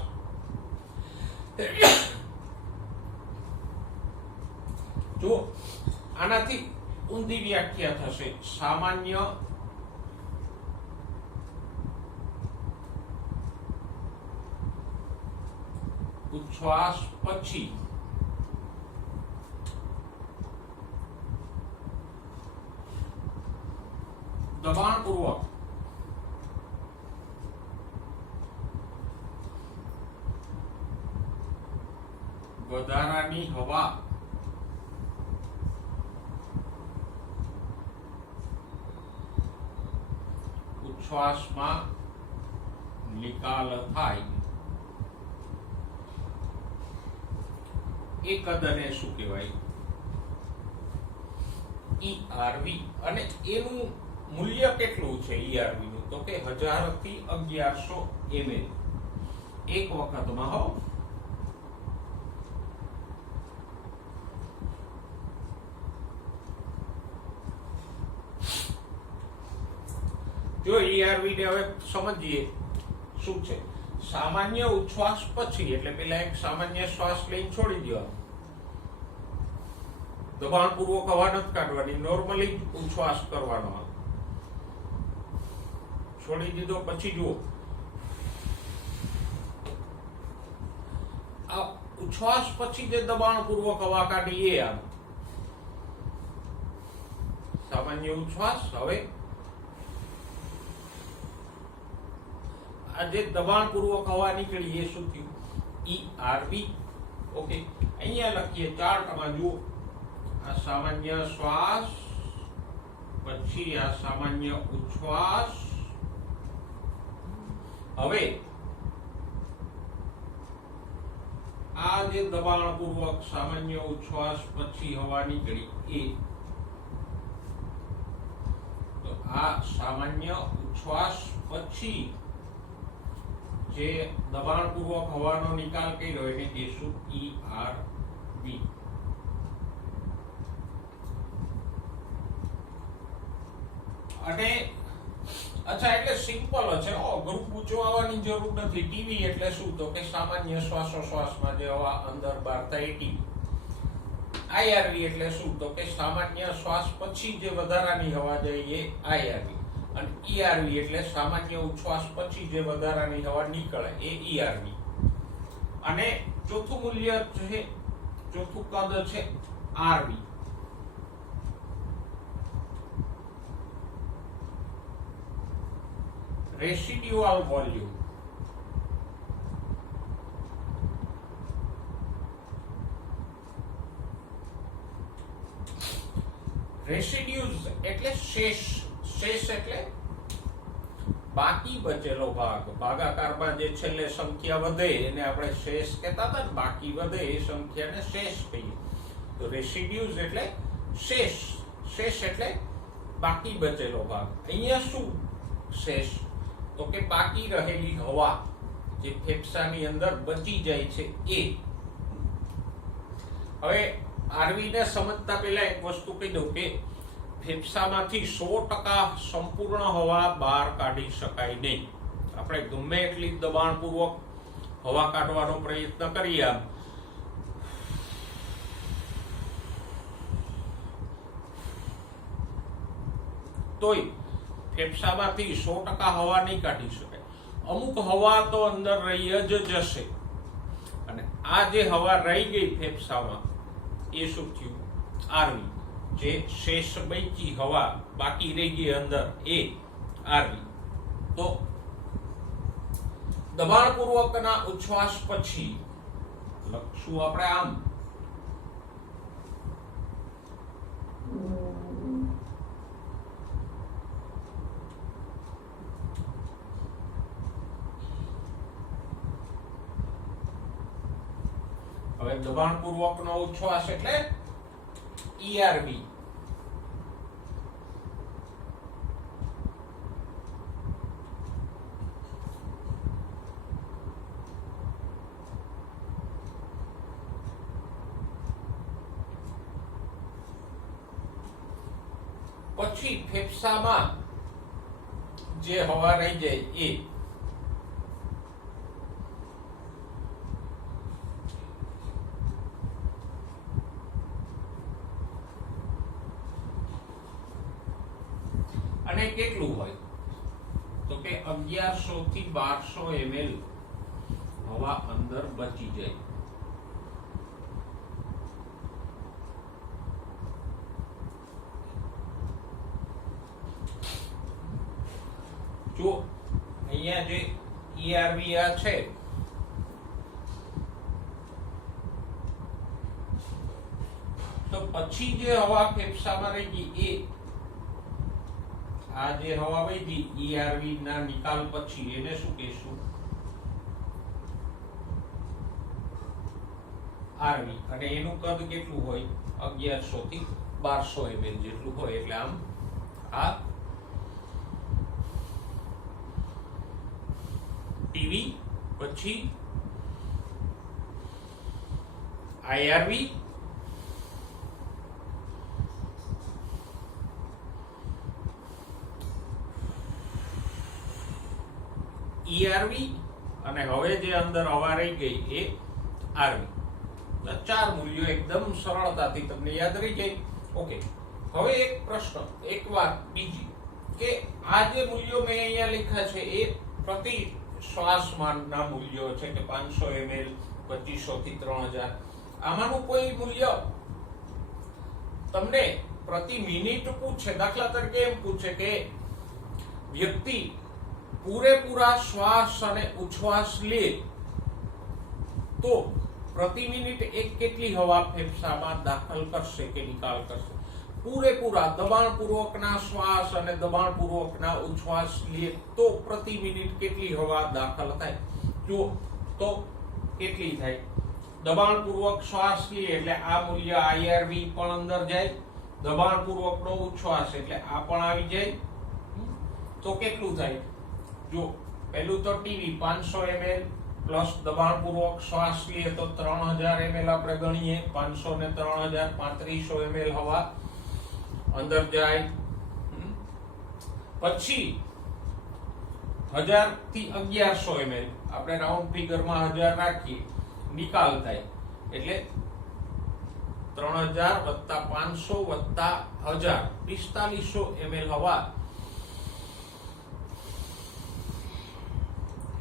જો આનાથી ઊંધી વ્યાખ્યા થશે. સામાન્ય ઉચ્છ્વાસ પછી દબાણપૂર્વક વધારાની હવા ઉચ્છ્વાસમાં નિકાલ થાય એ કદને શું કહેવાય? ERV. અને એનું મૂલ્ય કેટલું છે ERV નું? તો કે 1000 થી 1100 ml એક વખતમાં. હો, જો ERV ને હવે સમજીએ શું છે. સામાન્ય ઉચ્છ્વાસ પછી એટલે પેલા એક સામાન્ય શ્વાસ લઈને છોડી દેવાનો, દબાણપૂર્વક હવા નથી કાઢવાની, નોર્મલી ઉચ્છ્વાસ કરવાનો. છોડી દીધો પછી જુઓ આ ઉચ્છ્વાસ પછી જે દબાણપૂર્વક હવા કાઢી એ આમ સામાન્ય ઉચ્છ્વાસ. હવે આ જે દબાણપૂર્વક હવા નીકળી એ શું થયું? ERV. ઓકે, અહીંયા લખીએ ચાર્ટમાં જુઓ, આ સામાન્ય શ્વાસ, પછી આ સામાન્ય ઉચ્છ્વાસ. હવે આ જે દબાણપૂર્વક સામાન્ય ઉચ્છ્વાસ પછી હવા નીકળી એ, તો આ સામાન્ય ઉચ્છ્વાસ પછી જે દબાણપૂર્વક હવાનો નિકાલ કર્યો એને કહીશું ERV. અને અચ્છા, એટલે સિમ્પલ છે, અઘરું પૂછવાની જરૂર નથી. ટીવી એટલે શું? તો કે સામાન્ય શ્વાસોશ્વાસમાં જે હવા અંદર બહાર થાય ટીવી. IRV એટલે શું? તો કે સામાન્ય શ્વાસ પછી જે વધારાની હવા જાય એ IRV. અને ERV એટલે સામાન્ય ઉચ્છ્વાસ પછી જે વધારાની હવા નીકળે એ ERV. અને ચોથું મૂલ્ય છે, ચોથું પદ છે RV. Residual volume. રેસિડ્યુઝ એટલે શેષ. શેષ એટલે બાકી બચેલો ભાગ. ભાગાકારમાં જે છેલ્લે સંખ્યા વધે એને આપણે શેષ કહેતા હતા ને, બાકી વધે એ સંખ્યાને શેષ કહીએ. તો રેસિડ્યુઝ એટલે શેષ. શેષ એટલે બાકી બચેલો ભાગ. અહીંયા શું શેષ? તો કે બાકી રહેલી હવા જે ફેફસાની અંદર બચી જાય છે એ. હવે આરવી ને સમજતા પહેલા એક વસ્તુ કહી દઉં કે ફેફસામાંથી 100% સંપૂર્ણ હવા બહાર કાઢી શકાય નહીં. આપણે ગમે એટલી દબાણપૂર્વક હવા કાઢવાનો પ્રયત્ન કરીએ તોય ફેફસામાંથી 100% હવા નહીં કાઢી શકાય. અમુક હવા તો અંદર રહી જ જશે. અને આ જે હવા રહી ગઈ ફેફસામાં એ શું થયું? આરવી. જે શેષ બચી હવા બાકી રહી ગઈ અંદર એ આરવી. તો દબાણપૂર્વકના ઉચ્છ્વાસ પછી લખશું આપણે આમ. હવે દબાણપૂર્વકનો ઉચ્છ્વાસ એટલે ERV. પછી ફેફસામાં જે હવા રહી જાય એ. અને કેટલું હોય? તો કે 1100 થી 1200 ml હવા અંદર બચી જાય. જો અહીંયા જે ERV આ છે તો પછી જે હવા ફેફસામાં રહી ગઈ એ, આ જે હવા વહી ERV ના નિકાલ પછી એને શું કહેશું? RV. અને એનું કદ કેટલું હોય? 1100 થી 1200 ml જેટલું હોય. એટલે આમ આ ટીવી પછી IRV ERV અને હવે જે અંદર હવા રહી ગઈ એ RV. ચાર મૂલ્યો એકદમ સરળતાથી તમને યાદ રહી જાય. ઓકે, હવે એક પ્રશ્ન, એક વાત બીજી કે આ જે મૂલ્યો મેં અહીંયા લખ્યા છે એ પ્રતિ શ્વાસમાનના મૂલ્યો છે કે 500 ml, 2500 થી 3000. આમાંનું કોઈ મૂલ્ય તમને પ્રતિ મિનિટ પૂછે, દાખલા તરીકે એમ પૂછે કે વ્યક્તિ પૂરેપૂરા શ્વાસ અને ઉચ્છ્વાસ લે તો પ્રતિ મિનિટ એક કેટલી હવા ફેફસામાં દાખલ કરશે કે નિકાલ કરશે? પૂરેપૂરા દબાણપૂર્વકના શ્વાસ અને દબાણપૂર્વકના ઉચ્છ્વાસ લે તો પ્રતિ મિનિટ કેટલી હવા દાખલ થાય? જો તો કેટલી થાય? દબાણપૂર્વક શ્વાસ લે એટલે આ મૂલ્ય IRV પણ અંદર જાય, દબાણપૂર્વકનો ઉચ્છ્વાસ એટલે આ પણ આવી જાય, તો કેટલું થાય? જો પહેલું તો ટીવી 500 ml પ્લસ દબાણપૂર્વક શ્વાસ લે તો 3000 ml આપણે ગણીએ, 500 ને 3000 3500 ml હવા અંદર જાય. પછી 1000 થી 1100 ml આપણે રાઉન્ડ ફિગરમાં 1000 રાખીએ, નિકાલ થાય એટલે 3000 વત્તા 500 વત્તા 1000 4500 ml હવા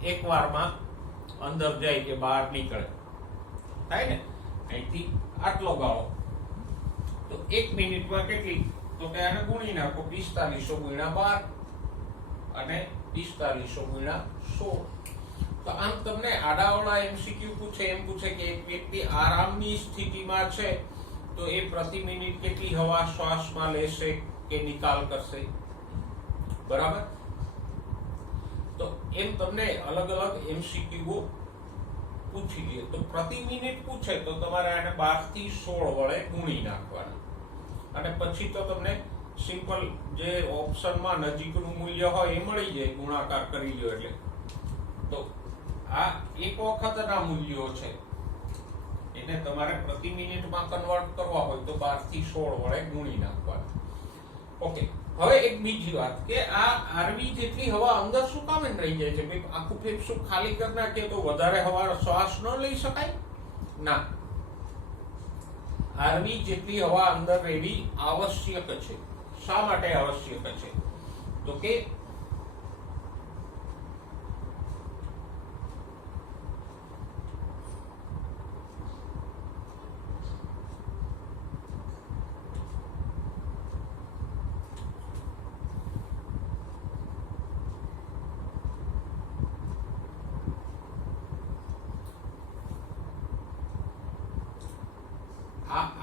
એક વારમાં અંદર જાય કે બહાર નીકળે, થાય ને? અહીંથી આટલો ગાળો તો 1 મિનિટમાં કેટલી? તો કે આને ગુણી નાખો, 4500 ગુણ્યા 12 અને 4500 ગુણ્યા 16. તો આમ તમને આડાઅવળા MCQ પૂછે, એમ પૂછે કે એક વ્યક્તિ આરામની સ્થિતિમાં છે તો એ પ્રતિ મિનિટ કેટલી હવા શ્વાસમાં લેશે કે નિકાલ કરશે, બરાબર? તો એમ તમને અલગ અલગ MCQ પૂછી લે. તો પ્રતિ મિનિટ પૂછે તો તમારે આને 12 થી 16 વડે ગુણી નાખવાના, અને પછી તો તમને સિમ્પલ જે ઓપ્શનમાં નજીકનું મૂલ્ય હોય એ મળી જાય, ગુણાકાર કરી લો એટલે. તો આ એક વખતના મૂલ્યો છે, એને તમારે પ્રતિ મિનિટમાં કન્વર્ટ કરવા હોય તો 12 થી 16 વડે ગુણી નાખવાના. ઓકે, હવે એક બીજી વાત કે આ આરવી જેટલી હવા અંદર શું કામ રહી જાય છે? ભાઈ આખું ફેફસું ખાલી કરી નાખીએ તો વધારે હવા શ્વાસ ન લઈ શકાય? ના, આરવી જેટલી હવા અંદર રહેવી આવશ્યક છે. શા માટે આવશ્યક છે? તો કે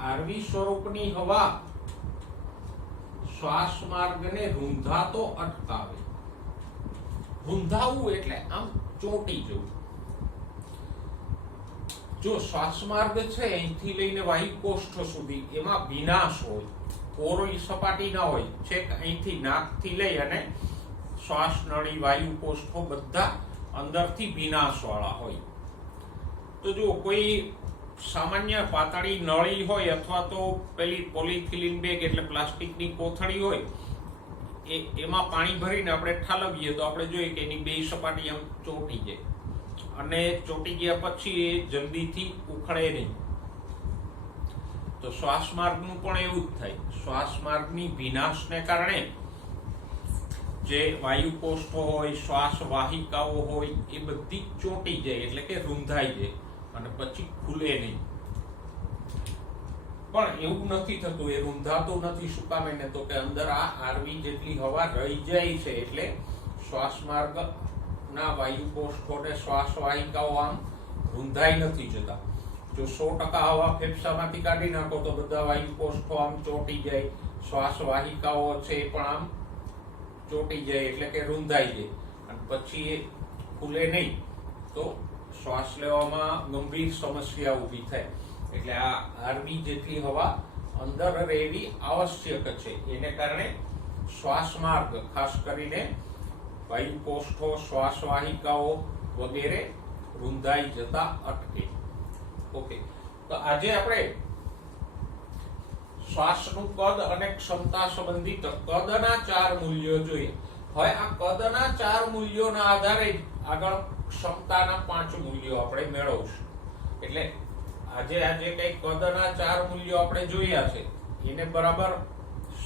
આરવી સ્વરૂપની હવા શ્વાસ માર્ગને રૂંધાતો અટકાવે. રૂંધાવું એટલે આમ ચોંટી જવું. જો શ્વાસ માર્ગ છે અહીંથી લઈને વાયુકોષ્ઠ સુધી એમાં વિનાશ હોય, કોરી સપાટી ના હોય, છેક અહીંથી નાકથી લઈ અને શ્વાસ નળી વાયુકોષ્ઠો બધા અંદરથી વિનાશ વાળા હોય. તો જો કોઈ સામાન્ય પાતળી નળી હોય અથવા તો પેલી પોલિથિલિન બેગ એટલે પ્લાસ્ટિકની કોથળી હોય, એમાં પાણી ભરીને આપણે ઠાલવીએ તો આપણે જોઈએ કે એની બે સપાટી આમ ચોંટી જાય, અને ચોંટી ગયા પછી એ જલ્દીથી ઉખડે નહીં. તો શ્વાસ માર્ગનું પણ એવું જ થાય. શ્વાસ માર્ગની વિનાશને કારણે જે વાયુકોષ્ઠો હોય, શ્વાસ વાહિકાઓ હોય, એ બધી ચોંટી જાય એટલે કે રૂંધાઈ જાય અને પછી ખુલે નહીં. પણ એવું નથી થતું, એ રૂંધાતું નથી. શું કામ? એને તો કે અંદર આ આરવી જેટલી હવા રહી જાય છે એટલે શ્વાસ માર્ગ ના વાયુકોષ્ઠો ને શ્વાસ વાહિકાઓ આમ રૂંધાઈ નથી જતા. જો 100% હવા ફેફસામાંથી કાઢી નાખો તો બધા વાયુકોષ્ઠો આમ ચોંટી જાય, શ્વાસ વાહિકાઓ છે એ પણ આમ ચોંટી જાય એટલે કે રૂંધાઈ જાય, અને પછી એ ખુલે નહીં તો શ્વાસ લેવામાં ગંભીર સમસ્યા ઊભી થાય. એટલે આ આરવી જેટલી હવા અંદર રહેવી આવશ્યક છે. એને કારણે શ્વાસ માર્ગ, ખાસ કરીને વાયુકોષ્ઠો, શ્વાસ વાહિકાઓ વગેરે રૂંધાઈ જતા અટકે. ઓકે, તો આજે આપણે શ્વાસનું કદ અને ક્ષમતા સંબંધિત કદના 4 મૂલ્યો જોઈએ. હવે આ કદના 4 મૂલ્યોના આધારે આગળ ક્ષમતાના 5 મૂલ્યો આપણે મેળવશું. એટલે આજે કઈ કદના 4 મૂલ્યો આપણે જોયા છે એને બરાબર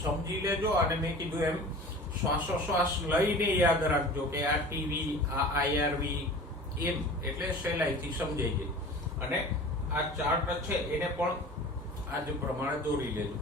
સમજી લેજો, અને મેં કીધું એમ શ્વાસોશ્વાસ લઈને યાદ રાખજો કે આ ટીવી, આ આઈઆરવી, એમ એટલે સહેલાઈથી સમજાઈ જાય. અને આ ચાર્ટ છે એને પણ આજ પ્રમાણે દોરી લેજો.